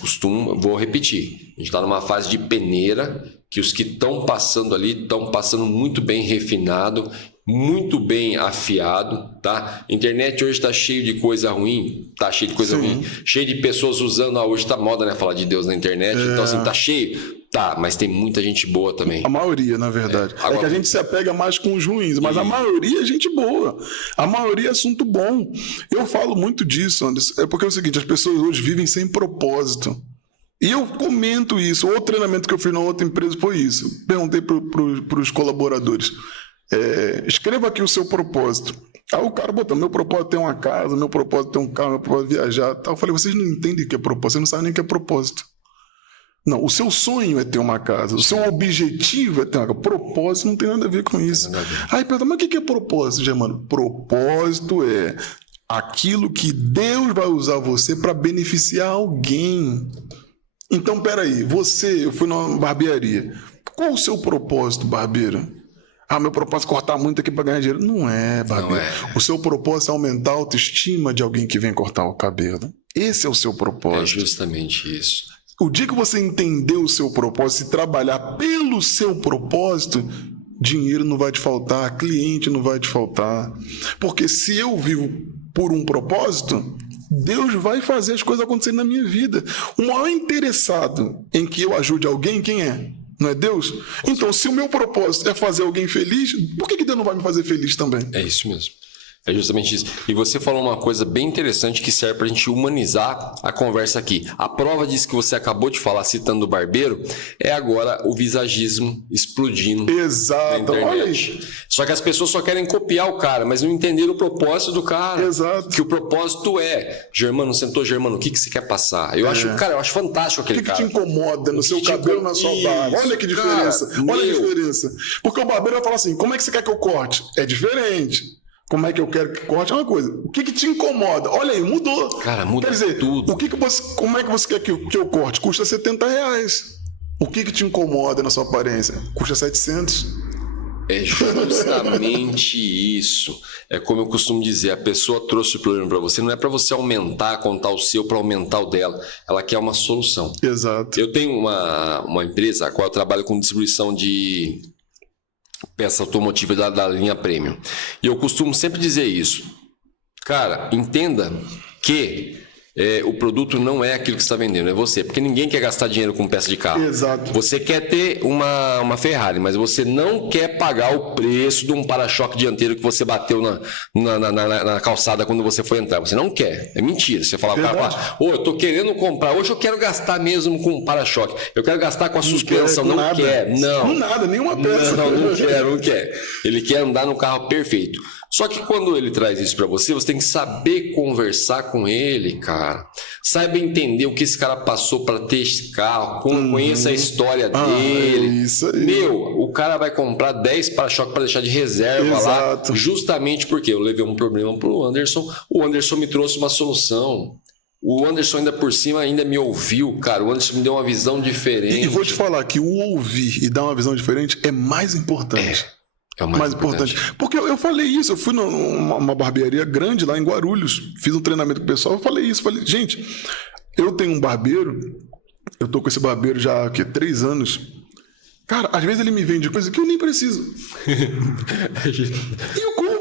vou repetir, a gente está numa fase de peneira que os que estão passando ali estão passando muito bem refinado, muito bem afiado, tá? A internet hoje está cheio de coisa ruim, cheio de pessoas usando, hoje tá moda, né, falar de Deus na internet, então assim, tá cheio. Tá, mas tem muita gente boa também. A maioria, na verdade. Agora, que a gente se apega mais com os ruins, mas a maioria é gente boa. A maioria é assunto bom. Eu falo muito disso, Anderson. É porque é o seguinte, as pessoas hoje vivem sem propósito. E eu comento isso. O treinamento que eu fiz na outra empresa foi isso. Perguntei para os colaboradores. Escreva aqui o seu propósito. Aí o cara botou, meu propósito é ter uma casa, meu propósito é ter um carro, meu propósito é viajar. Tal. Eu falei, vocês não entendem o que é propósito, vocês não sabem nem o que é propósito. Não, o seu sonho é ter uma casa, o seu objetivo é ter uma casa. Propósito não tem nada a ver com isso. Aí pergunta, mas o que é propósito, Germano? Propósito é aquilo que Deus vai usar você para beneficiar alguém. Então, peraí, eu fui numa barbearia. Qual o seu propósito, barbeiro? Meu propósito é cortar muito aqui para ganhar dinheiro. Não é, barbeiro. Não é. O seu propósito é aumentar a autoestima de alguém que vem cortar o cabelo. Esse é o seu propósito. É justamente isso. O dia que você entender o seu propósito e trabalhar pelo seu propósito, dinheiro não vai te faltar, cliente não vai te faltar. Porque se eu vivo por um propósito, Deus vai fazer as coisas acontecerem na minha vida. O maior interessado em que eu ajude alguém, quem é? Não é Deus? Então, se o meu propósito é fazer alguém feliz, por que Deus não vai me fazer feliz também? É isso mesmo. É justamente isso. E você falou uma coisa bem interessante que serve para a gente humanizar a conversa aqui. A prova disso que você acabou de falar, citando o barbeiro, é agora o visagismo explodindo. Exato. Na internet. Só que as pessoas só querem copiar o cara, mas não entenderam o propósito do cara. Exato. Que o propósito é, Germano, o que você quer passar? Eu acho fantástico aquele cara. O que te incomoda no seu cabelo, na sua barba? Olha que diferença. Olha a diferença. Porque o barbeiro vai falar assim, como é que você quer que eu corte? É diferente. Como é que eu quero que corte? É uma coisa. O que te incomoda? Olha aí, mudou. Cara, muda. Quer dizer, tudo. Como é que você quer que eu corte? Custa R$70. O que te incomoda na sua aparência? Custa 700. É justamente isso. É como eu costumo dizer, a pessoa trouxe o problema para você, não é para você contar o seu para aumentar o dela. Ela quer uma solução. Exato. Eu tenho uma empresa a qual eu trabalho com distribuição de peça automotiva da linha Premium. E eu costumo sempre dizer isso. Cara, entenda que o produto não é aquilo que você está vendendo, é você. Porque ninguém quer gastar dinheiro com peça de carro. Exato. Você quer ter uma Ferrari, mas você não quer pagar o preço de um para-choque dianteiro que você bateu na calçada quando você foi entrar. Você não quer. É mentira. Você fala, cara, eu tô querendo comprar. Hoje eu quero gastar mesmo com para-choque. Eu quero gastar com a suspensão. Não quer. Não. Com nada, nenhuma peça. Não quer. Ele quer andar no carro perfeito. Só que quando ele traz isso para você, você tem que saber conversar com ele, cara. Saiba entender o que esse cara passou para ter esse carro. Conheça a história dele. Isso aí. O cara vai comprar 10 para-choque para deixar de reserva. Exato. Lá. Justamente porque eu levei um problema pro Anderson. O Anderson me trouxe uma solução. O Anderson ainda por cima ainda me ouviu, cara. O Anderson me deu uma visão diferente. E vou te falar que o ouvir e dar uma visão diferente é mais importante. É o mais importante. Porque eu falei isso, eu fui numa barbearia grande lá em Guarulhos, fiz um treinamento com o pessoal, eu falei isso, gente, eu tenho um barbeiro, eu tô com esse barbeiro já há 3 anos, cara, às vezes ele me vende coisa que eu nem preciso. E eu compro.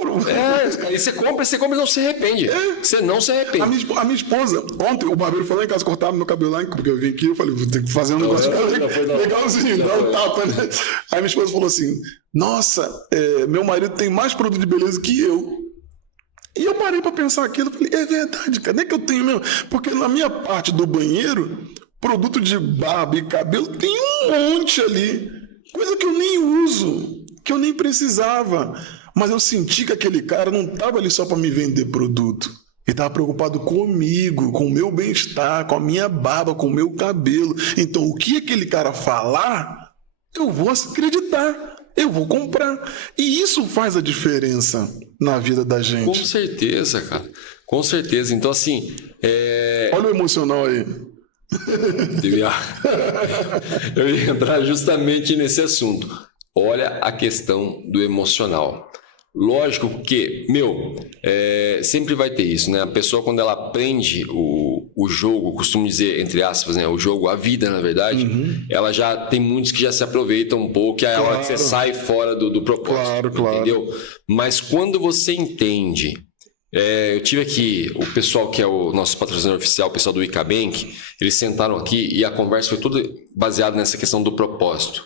E você compra e não se arrepende. Você não se arrepende. A minha esposa, ontem o barbeiro foi lá em casa cortar meu cabelo lá, porque eu vim aqui, eu falei, vou ter que fazer um negócio legalzinho, dar um tapa, né? Aí minha esposa falou assim, nossa, meu marido tem mais produto de beleza que eu. E eu parei pra pensar aquilo, falei, é verdade, cara, nem que eu tenho mesmo. Porque na minha parte do banheiro, produto de barba e cabelo tem um monte ali. Coisa que eu nem uso, que eu nem precisava. Mas eu senti que aquele cara não estava ali só para me vender produto. Ele estava preocupado comigo, com o meu bem-estar, com a minha barba, com o meu cabelo. Então, o que aquele cara falar, eu vou acreditar, eu vou comprar. E isso faz a diferença na vida da gente. Com certeza, cara. Com certeza. Então, assim... Olha o emocional aí. Eu ia entrar justamente nesse assunto. Olha a questão do emocional. Lógico que, sempre vai ter isso, né? A pessoa, quando ela aprende o jogo, costumo dizer, entre aspas, né? O jogo, a vida, na verdade, ela já tem muitos que já se aproveitam um pouco, é a hora que você sai fora do propósito, entendeu? Mas quando você entende... eu tive aqui o pessoal que é o nosso patrocinador oficial, o pessoal do Icabank, eles sentaram aqui e a conversa foi toda baseada nessa questão do propósito.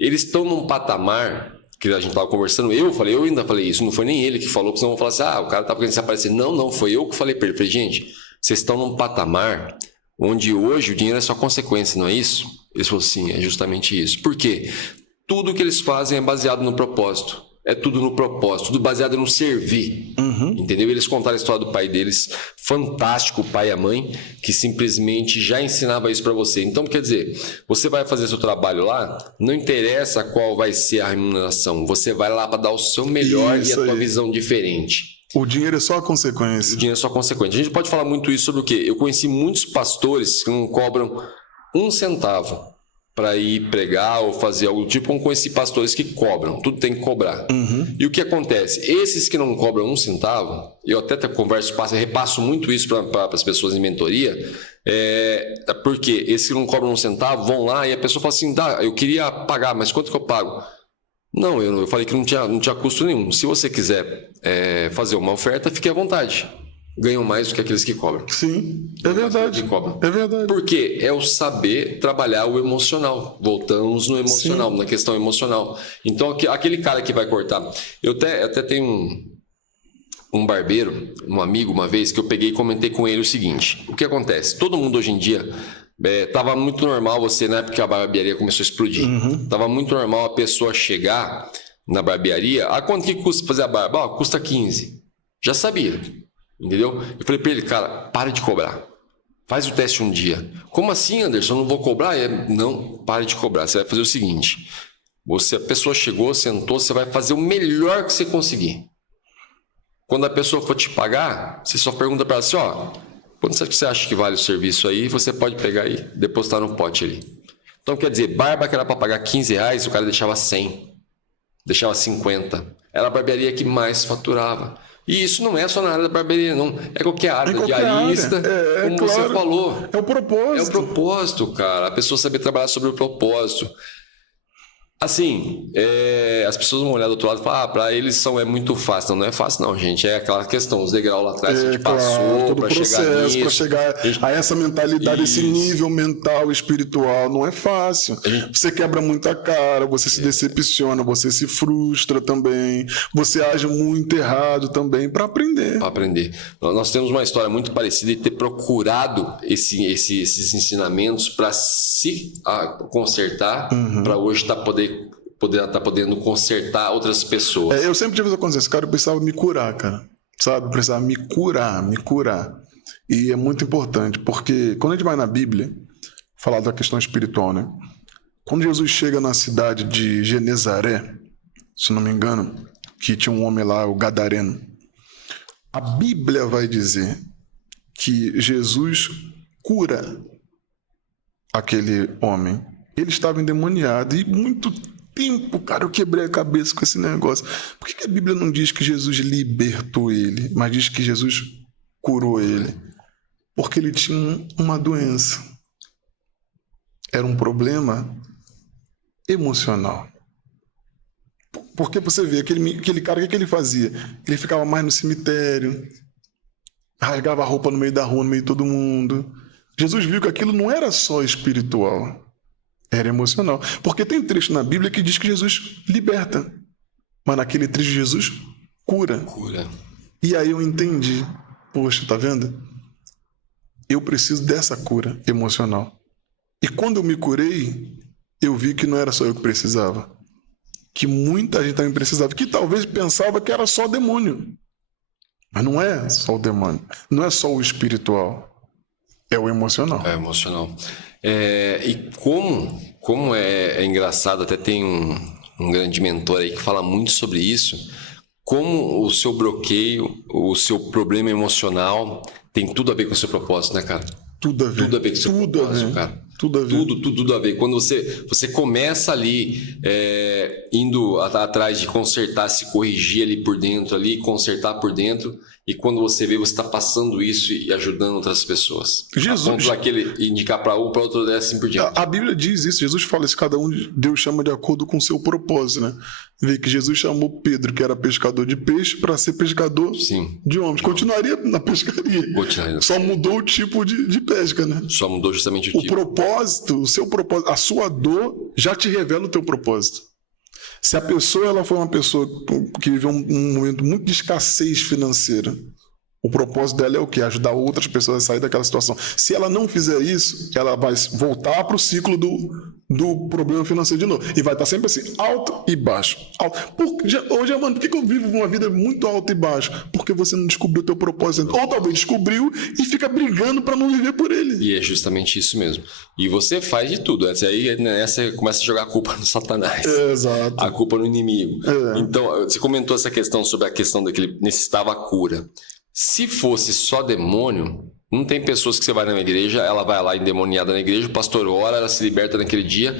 Eles estão num patamar... que a gente estava conversando, eu ainda falei isso, não foi nem ele que falou, porque senão vão falar assim, o cara estava querendo se aparecer. Não, foi eu que falei para ele. Falei, gente, vocês estão num patamar onde hoje o dinheiro é só consequência, não é isso? Eles falaram, sim, é justamente isso. Por quê? Tudo que eles fazem é baseado no propósito. É tudo no propósito, tudo baseado no servir. Entendeu? Eles contaram a história do pai deles, fantástico, o pai e a mãe, que simplesmente já ensinava isso para você. Então, quer dizer, você vai fazer seu trabalho lá, não interessa qual vai ser a remuneração, você vai lá para dar o seu melhor e a tua visão diferente. O dinheiro é só a consequência. O dinheiro é só a consequência. A gente pode falar muito isso sobre o quê? Eu conheci muitos pastores que não cobram 1 centavo para ir pregar ou fazer algo do tipo, como conheci pastores que cobram, tudo tem que cobrar. E o que acontece? Esses que não cobram 1 centavo, eu até converso, repasso muito isso para as pessoas em mentoria, porque esses que não cobram 1 centavo vão lá e a pessoa fala assim, eu queria pagar, mas quanto que eu pago? Não, eu falei que não tinha custo nenhum. Se você quiser fazer uma oferta, fique à vontade. Ganham mais do que aqueles que cobram. Sim, é verdade. É verdade. Porque é o saber trabalhar o emocional. Voltamos no emocional, na questão emocional. Então, aquele cara que vai cortar... Eu até tenho um barbeiro, um amigo, uma vez, que eu peguei e comentei com ele o seguinte. O que acontece? Todo mundo hoje em dia... Tava muito normal você, na época que a barbearia começou a explodir, tava muito normal a pessoa chegar na barbearia. Quanto que custa fazer a barba? Custa 15. Já sabia. Entendeu? Eu falei para ele, cara, para de cobrar. Faz o teste um dia. Como assim, Anderson? Eu não vou cobrar? Não, pare de cobrar. Você vai fazer o seguinte. A pessoa chegou, sentou, você vai fazer o melhor que você conseguir. Quando a pessoa for te pagar, você só pergunta para ela assim, quanto você acha que vale o serviço aí? Você pode pegar e depositar no pote ali. Então, quer dizer, barba que era para pagar R$15, o cara deixava 100. Deixava 50. Era a barbearia que mais faturava. E isso não é só na área da barbearia, não. É qualquer área, diarista, como claro, você falou. É o propósito. É o propósito, cara. A pessoa saber trabalhar sobre o propósito. Assim, as pessoas vão olhar do outro lado e falar, para eles é muito fácil. Não é fácil não, gente. É aquela questão, os degraus lá atrás que a gente passou para chegar nisso. Para chegar a essa mentalidade, esse nível mental, espiritual, não é fácil. Você quebra muita cara, você se decepciona, você se frustra também, você age muito errado também para aprender. Para aprender. Nós temos uma história muito parecida de ter procurado esses ensinamentos para se consertar, para hoje estar podendo consertar outras pessoas. Eu sempre tive essa consciência, cara, eu precisava me curar, cara. Sabe? Eu precisava me curar. E é muito importante, porque quando a gente vai na Bíblia, falar da questão espiritual, né? Quando Jesus chega na cidade de Genezaré, se não me engano, que tinha um homem lá, o Gadareno, a Bíblia vai dizer que Jesus cura aquele homem. Ele estava endemoniado e muito tempo, cara, eu quebrei a cabeça com esse negócio. Por que a Bíblia não diz que Jesus libertou ele, mas diz que Jesus curou ele? Porque ele tinha uma doença. Era um problema emocional. Porque você vê, aquele cara, o que ele fazia? Ele ficava mais no cemitério, rasgava a roupa no meio da rua, no meio de todo mundo. Jesus viu que aquilo não era só espiritual, era emocional. Porque tem trecho na Bíblia que diz que Jesus liberta, mas naquele trecho Jesus cura. E aí eu entendi, poxa, tá vendo? Eu preciso dessa cura emocional. E quando eu me curei, eu vi que não era só eu que precisava, que muita gente também precisava, que talvez pensava que era só demônio. Mas não é só o demônio, não é só o espiritual, é o emocional. É emocional. E como é engraçado, até tem um grande mentor aí que fala muito sobre isso, como o seu bloqueio, o seu problema emocional tem tudo a ver com o seu propósito, né, cara? Tudo a ver. Tudo a ver com o seu propósito, cara. Tudo a ver. Tudo a ver. Quando você começa ali indo atrás de consertar, se corrigir ali por dentro, ali, consertar por dentro, e quando você vê, você está passando isso e ajudando outras pessoas. Jesus. A ponto daquele indicar para um, para outro, assim por diante. A Bíblia diz isso, Jesus fala isso, cada um Deus chama de acordo com o seu propósito, né? Vê que Jesus chamou Pedro, que era pescador de peixe, para ser pescador de homens. Continuaria na pescaria. Só mudou o tipo de pesca, né? Só mudou justamente o tipo. O propósito, o seu propósito, a sua dor já te revela o teu propósito. Se a pessoa ela foi uma pessoa que viveu um momento muito de escassez financeira, o propósito dela é o quê? Ajudar outras pessoas a sair daquela situação. Se ela não fizer isso, ela vai voltar para o ciclo do problema financeiro de novo. E vai estar sempre assim, alto e baixo. Hoje, mano, por que eu vivo uma vida muito alta e baixa? Porque você não descobriu o teu propósito. Ou talvez descobriu e fica brigando para não viver por ele. E é justamente isso mesmo. E você faz de tudo. Aí você começa a jogar a culpa no Satanás. Exato. A culpa no inimigo. Então, você comentou essa questão sobre a questão daquele necessitava cura. Se fosse só demônio, não tem pessoas que você vai na igreja, ela vai lá endemoniada na igreja, o pastor ora, ela se liberta naquele dia,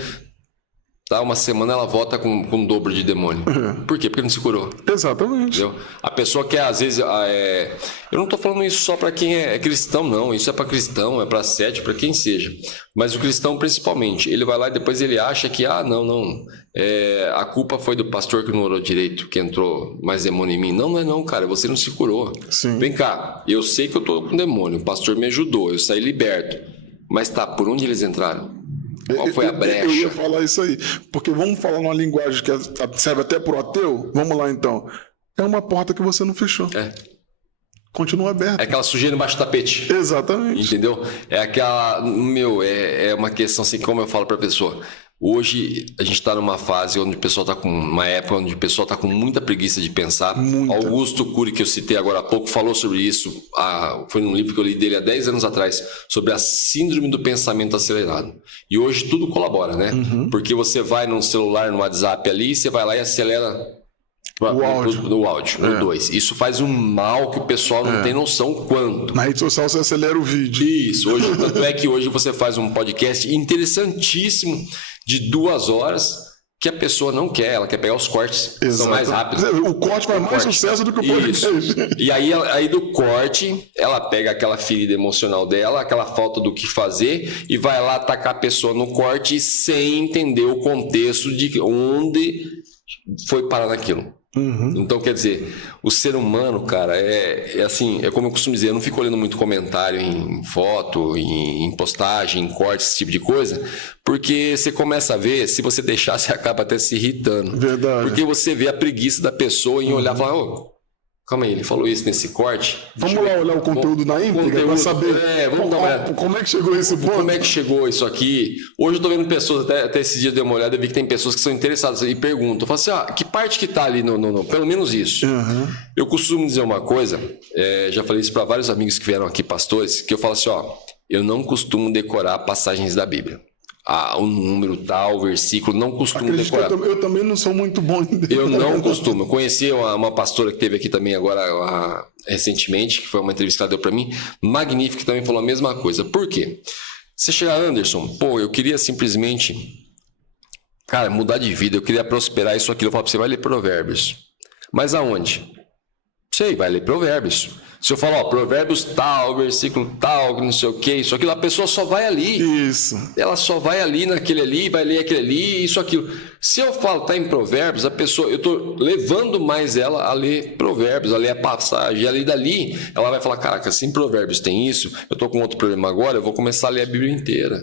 tá? Uma semana ela volta com o dobro de demônio. Por quê? Porque não se curou. Exatamente. Entendeu? A pessoa que às vezes... Eu não estou falando isso só para quem é cristão, não. Isso é para cristão, é para cético, para quem seja. Mas o cristão principalmente, ele vai lá e depois ele acha que, a culpa foi do pastor que não orou direito, que entrou mais demônio em mim. Não é não, cara, você não se curou. Sim. Vem cá, eu sei que eu estou com demônio, o pastor me ajudou, eu saí liberto. Mas tá, por onde eles entraram? Qual foi a brecha? Eu ia falar isso aí, porque vamos falar numa linguagem que serve até pro ateu? Vamos lá então. É uma porta que você não fechou. Continua aberta. É aquela sujeira embaixo do tapete. Exatamente. Entendeu? É aquela... é uma questão assim, como eu falo pra pessoa. Hoje a gente está numa fase onde o pessoal está com uma época onde o pessoal está com muita preguiça de pensar. Muita. Augusto Cury, que eu citei agora há pouco, falou sobre isso. Foi num livro que eu li dele há 10 anos atrás, sobre a síndrome do pensamento acelerado. E hoje tudo colabora, né? Porque você vai no celular, no WhatsApp ali, você vai lá e acelera o áudio, no 2. Isso faz um mal que o pessoal não tem noção quanto. Na rede social você acelera o vídeo. Isso, tanto é que hoje você faz um podcast interessantíssimo de 2 horas que a pessoa não quer, ela quer pegar os cortes, que são mais rápidos. O corte faz mais sucesso do que o podcast. Isso. E aí do corte, ela pega aquela ferida emocional dela, aquela falta do que fazer e vai lá atacar a pessoa no corte sem entender o contexto de onde foi parar naquilo. Então, quer dizer, o ser humano, cara, assim, é como eu costumo dizer, eu não fico olhando muito comentário em foto, em postagem, em corte, esse tipo de coisa, porque você começa a ver, se você deixar, você acaba até se irritando. Verdade. Porque você vê a preguiça da pessoa em olhar e falar, calma aí, ele falou isso nesse corte. Vamos lá olhar o conteúdo na íntegra para saber vamos dar uma olhada. Como é que chegou esse ponto. Como é que chegou isso aqui? Hoje eu tô vendo pessoas, até esses dias eu dei uma olhada, eu vi que tem pessoas que são interessadas e perguntam. Eu falo assim, que parte que tá ali no pelo menos isso. Eu costumo dizer uma coisa, já falei isso para vários amigos que vieram aqui, pastores, que eu falo assim, eu não costumo decorar passagens da Bíblia. O número tal, o versículo, não costumo decorar. Eu também não sou muito bom em decorar. Eu não costumo. Eu conheci uma pastora que teve aqui também agora recentemente, que foi uma entrevista que ela deu para mim, magnífica, que também falou a mesma coisa. Por quê? Você chega, Anderson, eu queria simplesmente, cara, mudar de vida, eu queria prosperar isso, aquilo. Eu falo pra você, vai ler Provérbios. Mas aonde? Sei, vai ler Provérbios. Se eu falar, Provérbios tal, versículo tal, não sei o que, isso, aquilo, a pessoa só vai ali. Isso. Ela só vai ali naquele ali, vai ler aquele ali, isso, aquilo. Se eu falo, tá em Provérbios, a pessoa, eu tô levando mais ela a ler Provérbios, a ler a passagem, ali dali, ela vai falar, caraca, se em Provérbios tem isso, eu tô com outro problema agora, eu vou começar a ler a Bíblia inteira.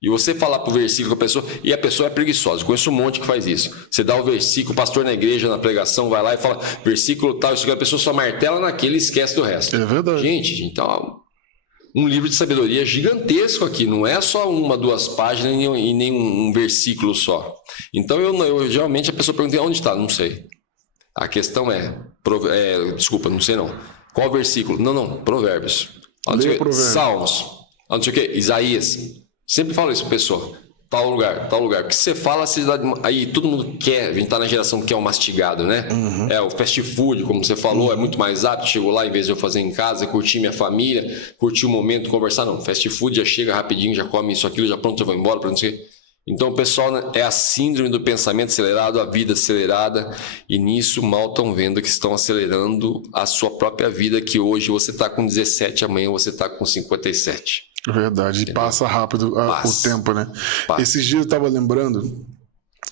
E você falar pro versículo com a pessoa, e a pessoa é preguiçosa. Eu conheço um monte que faz isso. Você dá o versículo, o pastor na igreja, na pregação, vai lá e fala, versículo tal, isso que a pessoa só martela naquele e esquece do resto. É verdade. Gente, então, um livro de sabedoria gigantesco aqui, não é só 1, 2 páginas e nem um versículo só. Então, eu geralmente a pessoa pergunta, onde está? Não sei. A questão desculpa, não sei não. Qual versículo? Não, Provérbios. Leia Provérbios. Salmos. Não sei o quê, Isaías. Sempre falo isso, pessoal. Tal lugar. Porque você fala, aí todo mundo quer, a gente tá na geração que quer o mastigado, né? É o fast food, como você falou, é muito mais rápido. Chego lá, em vez de eu fazer em casa, curtir minha família, curtir o momento, conversar. Não, fast food já chega rapidinho, já come isso, aquilo, já pronto, eu vou embora, pra não sei o quê. Então, o pessoal, né, é a síndrome do pensamento acelerado, a vida acelerada, e nisso mal estão vendo que estão acelerando a sua própria vida, que hoje você tá com 17, amanhã você tá com 57. Verdade, e passa rápido o tempo, né? Passa. Esses dias eu tava lembrando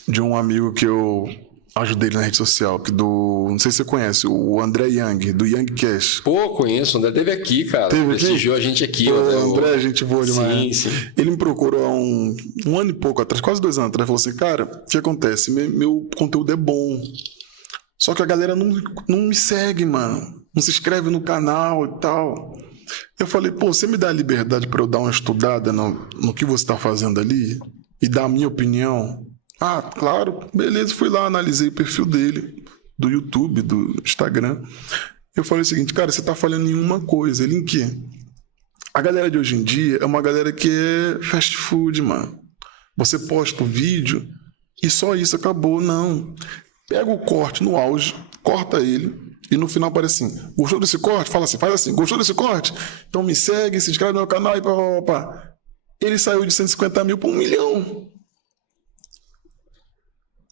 de um amigo que eu ajudei ele na rede social, não sei se você conhece, o André Young, do Young Cash. Pô, conheço, o André teve aqui, cara. Prestigiou a gente aqui. Pô, o André, gente boa demais. Sim. Ele me procurou há um ano e pouco atrás, quase 2 anos atrás, falou assim, cara, o que acontece? Meu conteúdo é bom, só que a galera não me segue, mano. Não se inscreve no canal e tal. Eu falei, pô, você me dá a liberdade para eu dar uma estudada no que você tá fazendo ali e dar a minha opinião? Ah, claro, beleza. Fui lá, analisei o perfil dele, do YouTube, do Instagram. Eu falei o seguinte, cara, você tá falhando em uma coisa. Ele em quê? A galera de hoje em dia é uma galera que é fast food, mano. Você posta o vídeo e só isso acabou. Não. Pega o corte no auge, corta ele. E no final aparece assim, gostou desse corte? Fala assim, faz assim, gostou desse corte? Então me segue, se inscreve no meu canal e pá. Ele saiu de 150 mil para 1 milhão.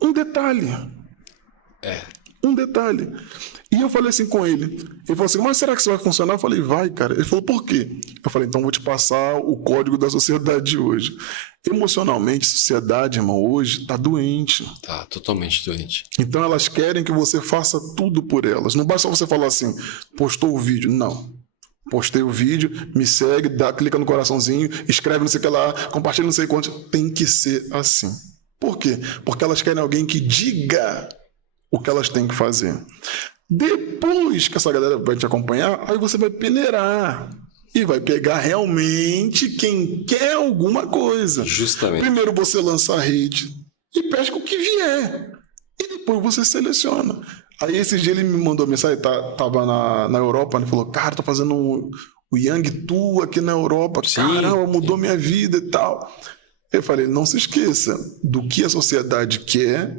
Um detalhe. Um detalhe. E eu falei assim com ele. Ele falou assim, mas será que isso vai funcionar? Eu falei, vai, cara. Ele falou, por quê? Eu falei, então vou te passar o código da sociedade de hoje. Emocionalmente, a sociedade, irmão, hoje tá doente. Tá totalmente doente. Então elas querem que você faça tudo por elas. Não basta você falar assim, postou o vídeo. Não. Postei o vídeo, me segue, clica no coraçãozinho, escreve não sei o que lá, compartilha não sei quanto. Tem que ser assim. Por quê? Porque elas querem alguém que diga o que elas têm que fazer. Depois que essa galera vai te acompanhar, aí você vai peneirar e vai pegar realmente quem quer alguma coisa. Justamente. Primeiro você lança a rede e pesca o que vier. E depois você seleciona. Aí esse dia ele me mandou mensagem, tava na Europa, ele falou, cara, tô fazendo o Young Tour aqui na Europa. Sim. Caramba, mudou minha vida e tal. Eu falei, não se esqueça do que a sociedade quer,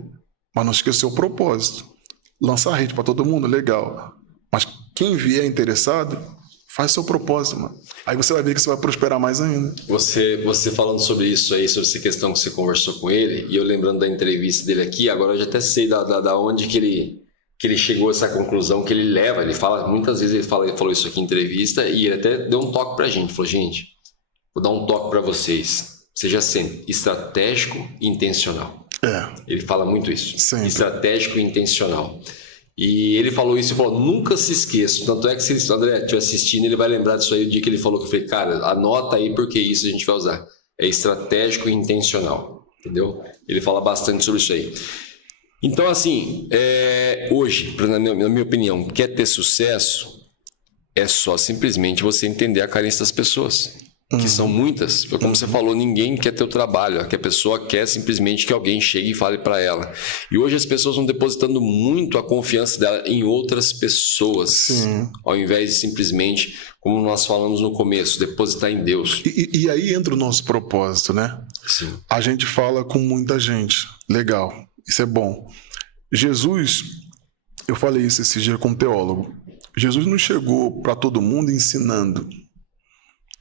mas não esqueça o seu propósito. Lançar a rede para todo mundo, legal. Mas quem vier interessado, faz seu propósito, mano. Aí você vai ver que você vai prosperar mais ainda. Você falando sobre isso aí, sobre essa questão que você conversou com ele, e eu lembrando da entrevista dele aqui, agora eu já até sei da onde que ele chegou a essa conclusão que ele leva. Ele fala, muitas vezes ele falou isso aqui em entrevista, e ele até deu um toque pra gente. Falou, gente, vou dar um toque pra vocês. Seja sempre estratégico e intencional. Ele fala muito isso. Sempre. Estratégico e intencional. E ele falou isso e falou, nunca se esqueça. Tanto é que se o André estiver assistindo, ele vai lembrar disso aí o dia que ele falou, que eu falei, cara, anota aí porque isso a gente vai usar. É estratégico e intencional. Entendeu? Ele fala bastante sobre isso aí. Então, assim, hoje, na minha opinião, quer ter sucesso, é só simplesmente você entender a carência das pessoas. Que são muitas. Como você falou, ninguém quer ter o trabalho. Que a pessoa quer simplesmente que alguém chegue e fale para ela. E hoje as pessoas estão depositando muito a confiança dela em outras pessoas. Sim. Ao invés de simplesmente, como nós falamos no começo, depositar em Deus. E aí entra o nosso propósito, né? Sim. A gente fala com muita gente. Legal. Isso é bom. Jesus, eu falei isso esse dia com um teólogo. Jesus não chegou para todo mundo ensinando.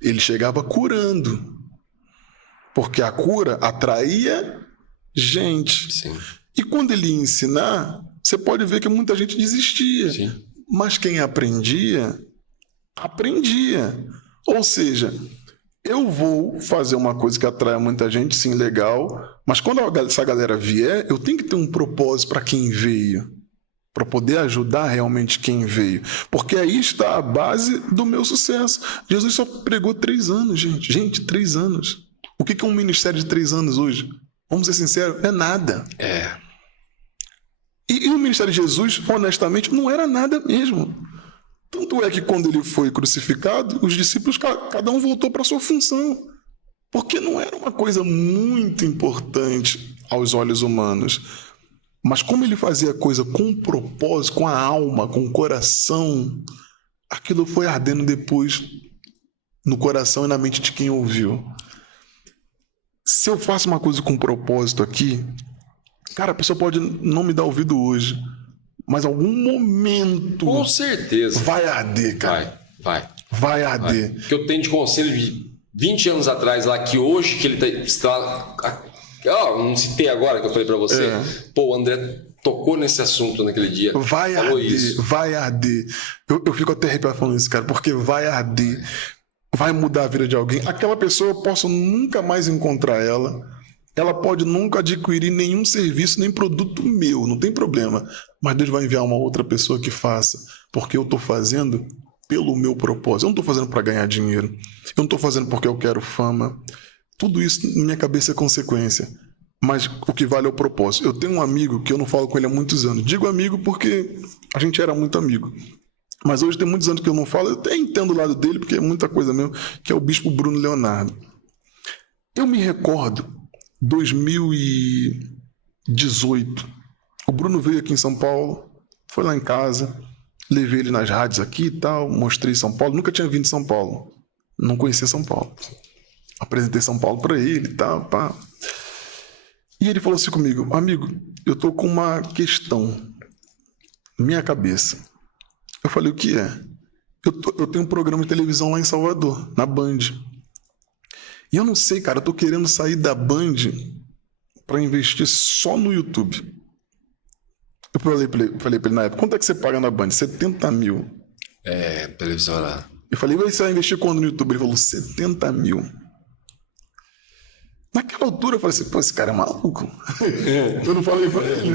Ele chegava curando, porque a cura atraía gente. Sim. E quando ele ia ensinar, você pode ver que muita gente desistia. Sim. Mas quem aprendia. Ou seja, eu vou fazer uma coisa que atrai muita gente, sim, legal, mas quando essa galera vier, eu tenho que ter um propósito para quem veio. Para poder ajudar realmente quem veio. Porque aí está a base do meu sucesso. Jesus só pregou 3 anos, gente. Gente, 3 anos. O que é um ministério de 3 anos hoje? Vamos ser sinceros, é nada. E o ministério de Jesus, honestamente, não era nada mesmo. Tanto é que quando ele foi crucificado, os discípulos, cada um voltou para a sua função. Porque não era uma coisa muito importante aos olhos humanos. Mas como ele fazia a coisa com propósito, com a alma, com o coração, aquilo foi ardendo depois no coração e na mente de quem ouviu. Se eu faço uma coisa com propósito aqui, cara, a pessoa pode não me dar ouvido hoje, mas em algum momento Com certeza. vai arder, cara. Vai arder. Que eu tenho de conselho de 20 anos atrás lá, que hoje que ele está... não citei agora que eu falei pra você. Pô, o André tocou nesse assunto naquele dia. Vai arder, vai arder. Eu fico até arrepiado falando isso, cara, porque vai arder. Vai mudar a vida de alguém. Aquela pessoa eu posso nunca mais encontrar ela. Ela pode nunca adquirir nenhum serviço, nem produto meu, não tem problema. Mas Deus vai enviar uma outra pessoa que faça, porque eu estou fazendo pelo meu propósito. Eu não estou fazendo para ganhar dinheiro. Eu não estou fazendo porque eu quero fama. Tudo isso na minha cabeça é consequência. Mas o que vale é o propósito. Eu tenho um amigo que eu não falo com ele há muitos anos. Digo amigo porque a gente era muito amigo. Mas hoje tem muitos anos que eu não falo. Eu até entendo o lado dele, porque é muita coisa mesmo, que é o bispo Bruno Leonardo. Eu me recordo, 2018, o Bruno veio aqui em São Paulo, foi lá em casa, levei ele nas rádios aqui e tal, mostrei São Paulo. Nunca tinha vindo de São Paulo. Não conhecia São Paulo. Apresentei São Paulo para ele e tal, pá. E ele falou assim comigo: amigo, eu tô com uma questão na minha cabeça. Eu falei: o que é? Eu tenho um programa de televisão lá em Salvador, na Band. E eu não sei, cara, eu tô querendo sair da Band para investir só no YouTube. Eu falei pra ele na época: quanto é que você paga na Band? 70 mil. Televisão lá. Eu falei: você vai investir quando no YouTube? Ele falou: 70 mil. Naquela altura eu falei assim: pô, esse cara é maluco. Eu não falei pra ele.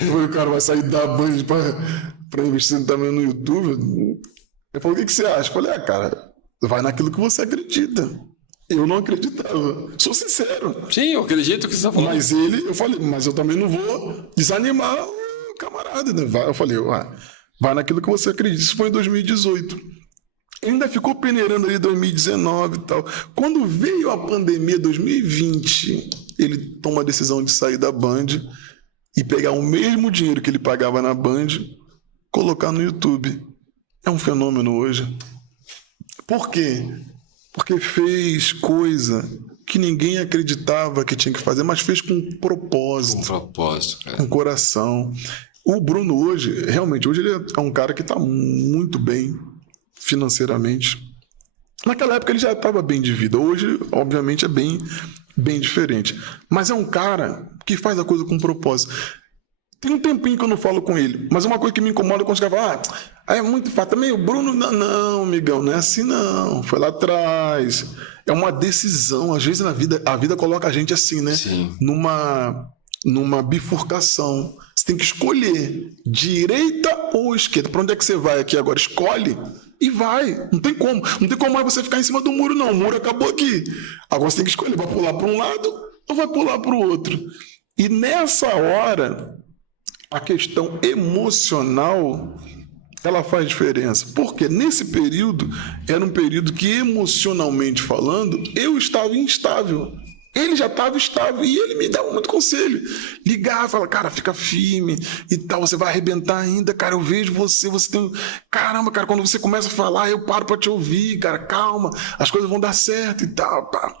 Eu falei: o cara vai sair da Band pra investir também no YouTube. Ele falou: o que você acha? Eu falei: cara, vai naquilo que você acredita. Eu não acreditava. Sou sincero. Sim, eu acredito que você está falando. Mas eu falei: mas eu também não vou desanimar o camarada, né? Eu falei: vai naquilo que você acredita. Isso foi em 2018. Ainda ficou peneirando ali 2019 e tal. Quando veio a pandemia 2020, ele toma a decisão de sair da Band e pegar o mesmo dinheiro que ele pagava na Band, colocar no YouTube. É um fenômeno hoje. Por quê? Porque fez coisa que ninguém acreditava que tinha que fazer, mas fez com propósito. Com propósito, cara. Com coração. O Bruno hoje, realmente, hoje ele é um cara que está muito bem financeiramente. Naquela época ele já estava bem de vida. Hoje, obviamente, é bem diferente. Mas é um cara que faz a coisa com propósito. Tem um tempinho que eu não falo com ele, mas uma coisa que me incomoda quando os caras falam: é muito fácil. Também o Bruno, não, amigão, não é assim não. Foi lá atrás. É uma decisão. Às vezes na vida, a vida coloca a gente assim, né? Sim. Numa bifurcação. Você tem que escolher direita ou esquerda. Para onde é que você vai aqui agora? Escolhe e vai. Não tem como. Não tem como mais você ficar em cima do muro, não. O muro acabou aqui. Agora você tem que escolher. Vai pular para um lado ou vai pular para o outro? E nessa hora, a questão emocional, ela faz diferença. Porque nesse período, era um período que, emocionalmente falando, eu estava instável. Ele já estava estável e ele me dava muito conselho. Ligava, falava: cara, fica firme e tal, você vai arrebentar ainda, cara, eu vejo você tem... Caramba, cara, quando você começa a falar, eu paro para te ouvir, cara, calma, as coisas vão dar certo e tal, pá.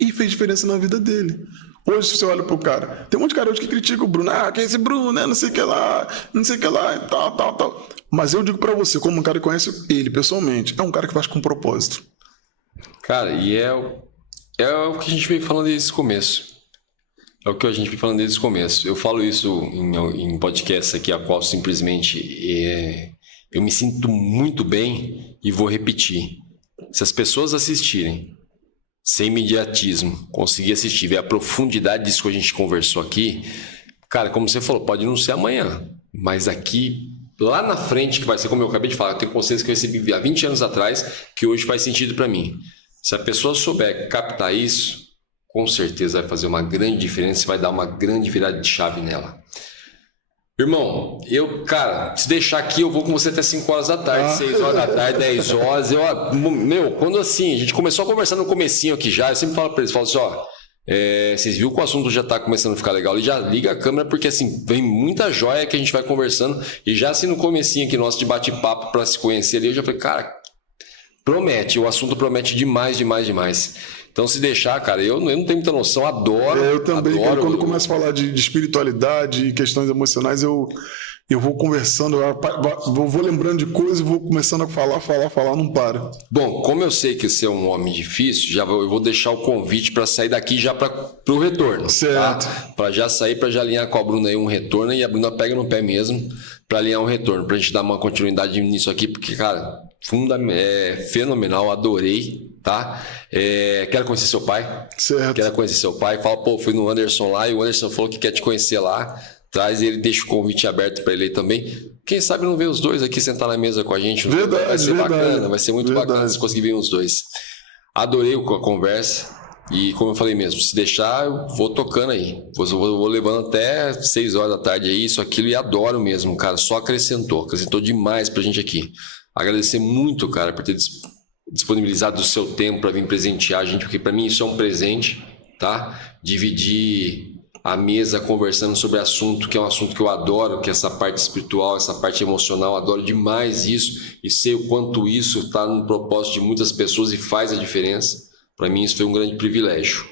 E fez diferença na vida dele. Hoje, se você olha pro cara, tem um monte de cara hoje que critica o Bruno: quem é esse Bruno, né, não sei o que lá, e tal. Mas eu digo para você, como um cara que conhece ele pessoalmente, é um cara que faz com propósito. Cara, e é o que a gente veio falando desde o começo. Eu falo isso em podcast aqui, a qual simplesmente eu me sinto muito bem e vou repetir. Se as pessoas assistirem sem imediatismo, conseguir assistir, ver a profundidade disso que a gente conversou aqui, cara, como você falou, pode não ser amanhã, mas aqui, lá na frente, que vai ser como eu acabei de falar, eu tenho conselhos que eu recebi há 20 anos atrás, que hoje faz sentido para mim. Se a pessoa souber captar isso, com certeza vai fazer uma grande diferença e vai dar uma grande virada de chave nela. Irmão, cara, se deixar aqui, eu vou com você até 5 horas da tarde, 6 horas da tarde, 10 horas. Quando assim, a gente começou a conversar no comecinho aqui já, eu sempre falo pra eles, falo assim: Vocês viram que o assunto já tá começando a ficar legal. Ele já liga a câmera, porque assim, vem muita joia que a gente vai conversando. E já assim no comecinho aqui nosso de bate-papo para se conhecer ali, eu já falei, cara, promete, o assunto promete demais. Então, se deixar, cara, eu não tenho muita noção, adoro. Eu também, adoro, quando começo a falar de espiritualidade e questões emocionais, eu vou conversando, eu vou lembrando de coisas e vou começando a falar, não para. Bom, como eu sei que você é um homem difícil, eu vou deixar o convite para sair daqui já para o retorno. Certo. Tá? Para já sair, para já alinhar com a Bruna aí um retorno, e a Bruna pega no pé mesmo para alinhar um retorno, para a gente dar uma continuidade nisso aqui, porque, cara, fenomenal, adorei, tá? Quero conhecer seu pai. Certo. Quero conhecer seu pai. Fala, pô, fui no Anderson lá e o Anderson falou que quer te conhecer lá. Traz ele, deixa o convite aberto para ele aí também. Quem sabe não ver os dois aqui sentar na mesa com a gente. Verdade, vai ser bacana, vai ser muito verdade. bacana se conseguir ver os dois. Adorei a conversa e, como eu falei mesmo, se deixar, eu vou tocando aí. Vou levando até 6 horas da tarde aí, isso, aquilo, e adoro mesmo, cara. Só acrescentou demais pra gente aqui. Agradecer muito, cara, por ter disponibilizado o seu tempo para vir presentear a gente, porque para mim isso é um presente, tá? Dividir a mesa conversando sobre assunto, que é um assunto que eu adoro, que é essa parte espiritual, essa parte emocional, adoro demais isso, e sei o quanto isso está no propósito de muitas pessoas e faz a diferença. Para mim isso foi um grande privilégio.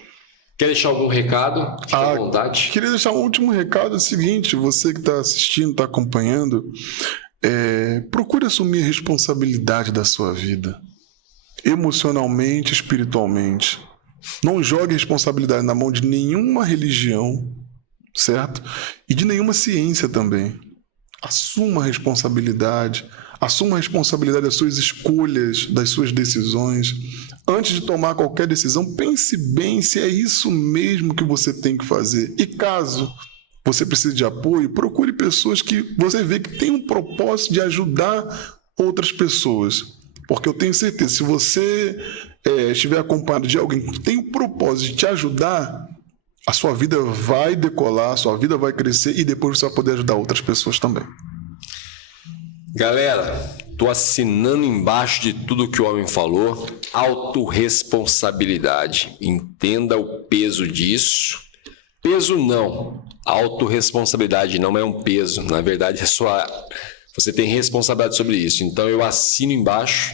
Quer deixar algum recado? Fique à vontade. Queria deixar um último recado, é o seguinte, você que está assistindo, está acompanhando, procure assumir a responsabilidade da sua vida, emocionalmente, espiritualmente. Não jogue a responsabilidade na mão de nenhuma religião, certo? E de nenhuma ciência também. Assuma a responsabilidade das suas escolhas, das suas decisões. Antes de tomar qualquer decisão, pense bem se é isso mesmo que você tem que fazer. E caso você precise de apoio, procure pessoas que você vê que tem um propósito de ajudar outras pessoas. Porque eu tenho certeza, se você estiver acompanhado de alguém que tem o propósito de te ajudar, a sua vida vai decolar, a sua vida vai crescer e depois você vai poder ajudar outras pessoas também. Galera, tô assinando embaixo de tudo que o homem falou. Autorresponsabilidade. Entenda o peso disso. Peso não. Autorresponsabilidade não é um peso. Na verdade, você tem responsabilidade sobre isso. Então eu assino embaixo,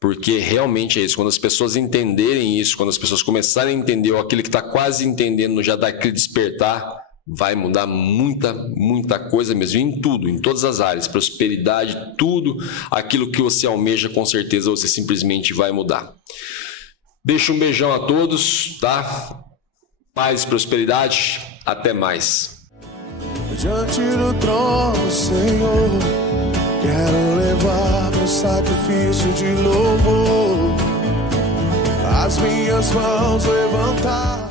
porque realmente é isso. Quando as pessoas entenderem isso, quando as pessoas começarem a entender, ou aquele que está quase entendendo já dá aquele despertar, vai mudar muita coisa mesmo, em tudo, em todas as áreas, prosperidade, tudo aquilo que você almeja, com certeza você simplesmente vai mudar. Deixo um beijão a todos, tá? Paz, prosperidade, até mais. Diante do trono, Senhor, quero levar meu sacrifício de louvor, as minhas mãos levantar.